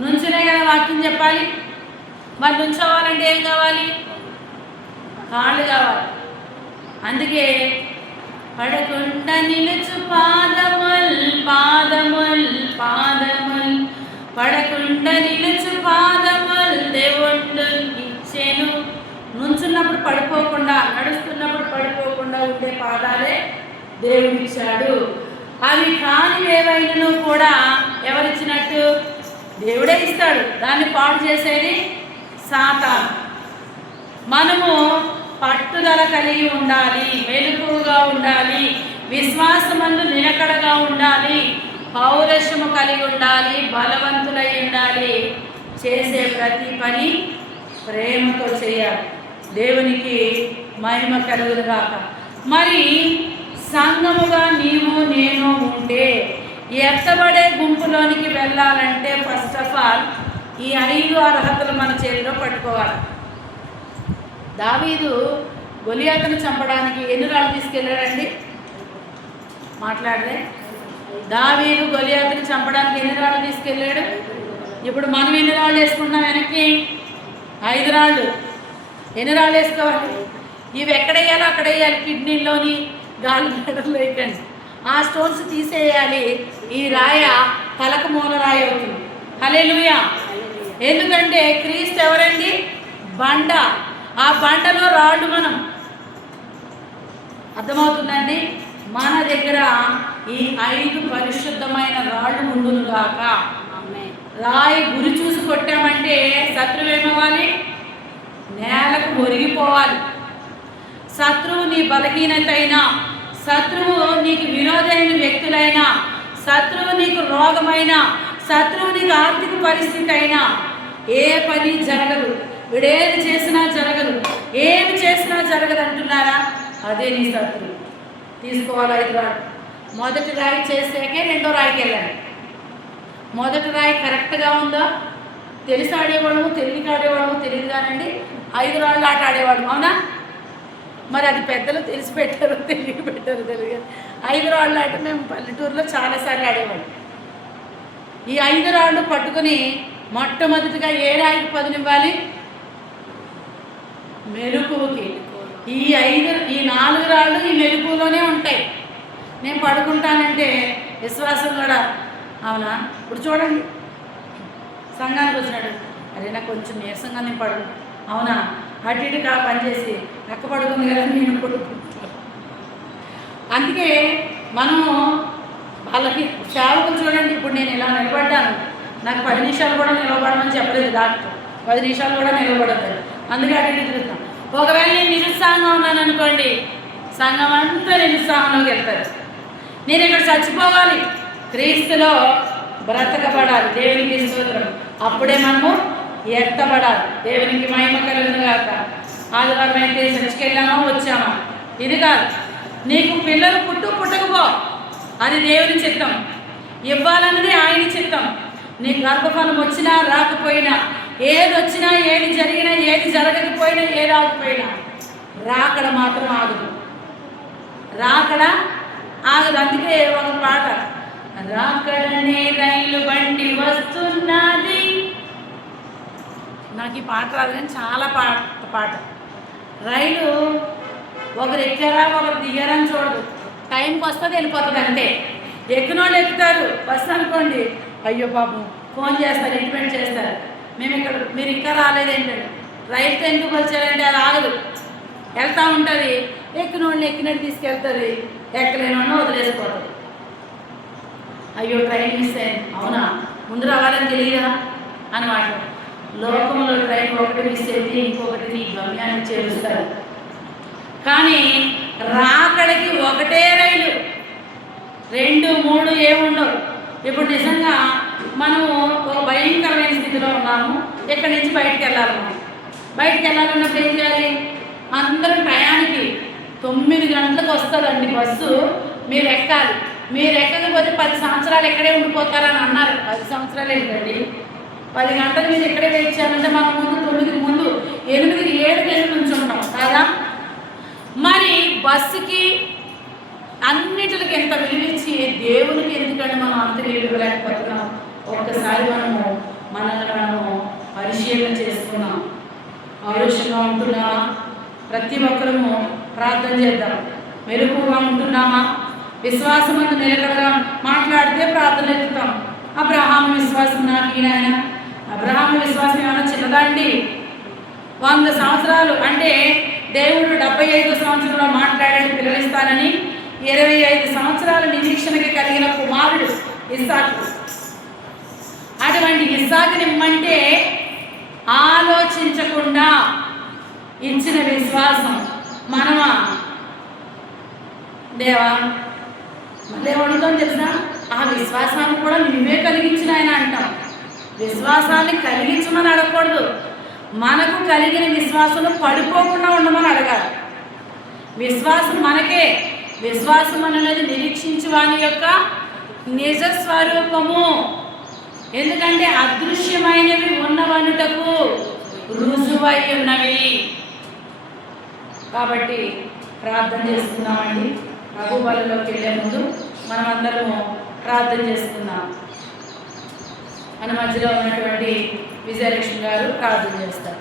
నుంచునే కదా వాక్యం చెప్పాలి. మరి నుంచోవాలంటే ఏం కావాలి? కాళ్ళు కావాలి. అందుకే పడకుండా నిలుచు పాదముల్ పాదముల్ పాదముల్, పడకుండా నిలుచు పాదముల్ దేవుడు ఇచ్చెను. నుంచున్నప్పుడు పడిపోకుండా, నడుస్తున్నప్పుడు పడిపోకుండా ఉండే పాదాలే దేవుడు ఇచ్చాడు. అవి కాని ఏవైనాను కూడా ఎవరిచ్చినట్టు? దేవుడే ఇస్తాడు. దాన్ని పాడు చేసేది సాతాను. మనము పట్టుదల కలిగి ఉండాలి, మెలకువగా ఉండాలి, విశ్వాసమందు నిలకడగా ఉండాలి, పౌరుషము కలిగి ఉండాలి, బలవంతులై ఉండాలి. చేసే ప్రతి పని ప్రేమతో చేయాలి. దేవునికి మహిమ కలుగునుగాక. మరి సంఘముగా నీవు నేను ఉంటే ఎత్తబడే గుంపులోనికి వెళ్ళాలంటే ఫస్ట్ ఆఫ్ ఆల్ ఈ 5 అర్హతలు మన చేతిలో పట్టుకోవాలి. దావీదు గొలియాతును చంపడానికి ఎన్ని రాళ్ళు తీసుకెళ్ళాడండి? మాట్లాడలే. దావీదు గొలియాతును చంపడానికి ఎన్ని రాళ్ళు తీసుకెళ్ళాడు? ఇప్పుడు మనం ఎన్ని రాళ్ళు వేసుకున్నాం వెనక్కి? 5 రాళ్ళు. ఎన్ని రాళ్ళు వేసుకోవాలి? ఇవి ఎక్కడ వేయాలో అక్కడ వేయాలి. కిడ్నీలోని గాలి మెడలో వేయకండి. ఆ స్టోన్స్ తీసేయాలి. ఈ రాయ తలకు మూల రాయి అవుతుంది. హల్లెలూయా. ఎందుకంటే క్రీస్తు ఎవరండి? బండ. ఆ బండలో రాళ్ళు మనం. అర్థమవుతుందండి? మన దగ్గర ఈ 5 పరిశుద్ధమైన రాళ్ళు ఉండును గాక. రాయి గురి చూసి కొట్టామంటే శత్రువు ఏమవ్వాలి? నేలకు ఒరిగిపోవాలి. శత్రువు నీ బలహీనత అయినా, శత్రువు నీకు విరోధమైన వ్యక్తులైనా, శత్రువు నీకు రోగమైనా, శత్రువు నీకు ఆర్థిక పరిస్థితి అయినా ఏ పని జరగదు. వీడేది చేసినా జరగదు, ఏమి చేసినా జరగదు అంటున్నారా? అదే నీ శత్రువు. తీసుకోవాలి 5 రాళ్ళు. మొదటి రాయి చేసాకే రెండో రాయికి వెళ్ళాలి. మొదటి రాయి కరెక్ట్గా ఉందా? తెలిసి ఆడేవాళ్ళము, తెలియక ఆడేవాళ్ళము తెలియదు కానండి 5 రాళ్ళు ఆట ఆడేవాళ్ళం, అవునా? మరి అది పెద్దలు తెలిసి పెట్టారు, తెలియక పెట్టారు తెలియదు. 5 రాళ్ళు ఆట మేము పల్లెటూరులో చాలాసార్లు ఆడేవాళ్ళం. ఈ 5 రాళ్ళు పట్టుకొని మొట్టమొదటిగా ఏ రాయికి పదునివ్వాలి? మెలుకువకి. ఈ 4 రాళ్ళు ఈ మెలుకులోనే ఉంటాయి. నేను పడుకుంటానంటే విశ్వాసం కూడా, అవునా? ఇప్పుడు చూడండి, సంఘానికి వచ్చినాడు, అదే నాకు కొంచెం నీరసంగా నేను పడు, అవునా? అటు ఇటు పనిచేసి నక్క పడుకుంది కదా నేను పడుకుంటాను. అందుకే మనము వాళ్ళకి సేవకులు చూడండి, ఇప్పుడు నేను ఇలా నిలబడ్డాను, నాకు 10 నిమిషాలు కూడా నిలబడమని చెప్పలేదు డాక్టర్, 10 నిమిషాలు కూడా నిలబడద్దు. అందుకే అటు ఇటు తిరుగుతాను. ఒకవేళ నేను నిరుత్సాహంగా ఉన్నాను అనుకోండి, సంఘం అంతా నిరుత్సాహంలోకి వెళ్తారు. నేను ఇక్కడ చచ్చిపోవాలి, క్రీస్తులో బ్రతకబడాలి. దేవునికి స్తోత్రం. అప్పుడే మనము ఎత్తబడాలి. దేవునికి మహిమ కలుగును గాక. ఆదివారం అయితే చర్చికి వెళ్ళామా వచ్చామా, ఇది కాదు. నీకు పిల్లలు పుట్టకపో, అది దేవుని చిత్తం. ఇవ్వాలన్నది ఆయన చిత్తం. నీ గర్భఫలం వచ్చినా రాకపోయినా, ఏది వచ్చినా, ఏది జరిగినా, ఏది జరగకపోయినా, ఏది ఆగిపోయినా, రాకడ మాత్రం ఆగదు. రాకడ ఆగదు. అందుకే ఒక పాట, రాకడనే రైలు బండి వస్తున్నది. నాకు ఈ పాట రాదు కానీ చాలా పాట. రైలు ఒకరు ఎక్కారా ఒకరు దిగారని చూడదు, టైంకి వస్తుంది వెళ్ళిపోతుంది అంతే. ఎక్కిన వాళ్ళు ఎక్కుతారు. బస్సు అనుకోండి, అయ్యో పాపం ఫోన్ చేస్తారు, ఇంటిమెంట్ చేస్తారు, మేము ఇక్కడ మీరు ఇంకా రాలేదేంటండి. రైలుతో ఎందుకు వచ్చారంటే అది ఆగదు, వెళ్తూ ఉంటుంది. ఎక్కిన వాళ్ళు ఎక్కినట్టు తీసుకెళ్తుంది, ఎక్కలేని వాళ్ళు వదిలేసిపోతుంది. అయ్యో ట్రైన్ మిస్ అయింది, అవునా ముందు రావాలని తెలియదా అన్నమాట. లోకంలో ట్రైన్ ఒకటి మిస్ అయితే ఇంకొకటి నీ గమ్యాన్ని చేరుస్తారు. కానీ రాకడికి ఒకటే రైలు, 2, 3 ఏముండవు. ఇప్పుడు నిజంగా మనము ఒక భయంకరమైన స్థితిలో ఉన్నాము. ఇక్కడి నుంచి బయటికి వెళ్ళాలన్నప్పుడు ఏం చేయాలి? అందరం టయానికి 9 గంటలకు వస్తుందండి బస్సు, మీరు ఎక్కాలి. మీరు ఎక్కకపోతే 10 సంవత్సరాలు ఎక్కడే ఉండిపోతారని అన్నారు. 10 సంవత్సరాలు ఏంటండి, 10 గంటలు మీరు ఎక్కడే వెయిట్ చేయాలంటే మనం ముందు 9కి ముందు 8, 7 గంటల నుంచి ఉంటాం కదా. మరి బస్సుకి అన్నిటికి ఎంత విలువిచ్చి దేవునికి ఎందుకంటే మనం అంత విలువలేకపోతున్నాం? ఒక్కసారి మనము పరిశీలన చేసుకున్నాం. ఆలోచనగా ఉంటున్నామా? ప్రతి ఒక్కరము ప్రార్థన చేద్దాం. మెరుగుగా ఉంటున్నామా? విశ్వాసమందు నిలకడగా మాట్లాడితే ప్రార్థన ఎత్తుతాం. అబ్రహాము విశ్వాసం నాకు ఈయన. అబ్రహాము విశ్వాసం ఏమైనా చిన్నదా అండి? 100 సంవత్సరాలు అంటే దేవుడు 75వ సంవత్సరంలో మాట్లాడాడు పిల్లలిస్తానని. 25 సంవత్సరాల నిరీక్షణకి కలిగిన కుమారుడు ఇస్సాకు. అటువంటి ఇస్సాకునిమ్మంటే ఆలోచించకుండా ఇచ్చిన విశ్వాసం మనమా? దేవా మళ్ళీ ఏమడుగుతాం తెలుసా? ఆ విశ్వాసాన్ని కూడా నువ్వే కలిగించిన ఆయన అంటాం. విశ్వాసాన్ని కలిగించమని అడగకూడదు, మనకు కలిగిన విశ్వాసంలో పడిపోకుండా ఉండమని అడగాలి. విశ్వాసం మనకే. విశ్వాసం అనేది నిరీక్షించు వాని యొక్క నిజ స్వరూపము. ఎందుకంటే అదృశ్యమైనవి ఉన్నవనుటకు రుజువై ఉన్నవి. కాబట్టి ప్రార్థన చేసుకున్నామండి. ప్రభు బలిలోకి వెళ్ళే ముందు మనమందరము ప్రార్థన చేసుకుందాం. మన మధ్యలో ఉన్నటువంటి విజయలక్ష్మి గారు ప్రార్థన చేస్తారు.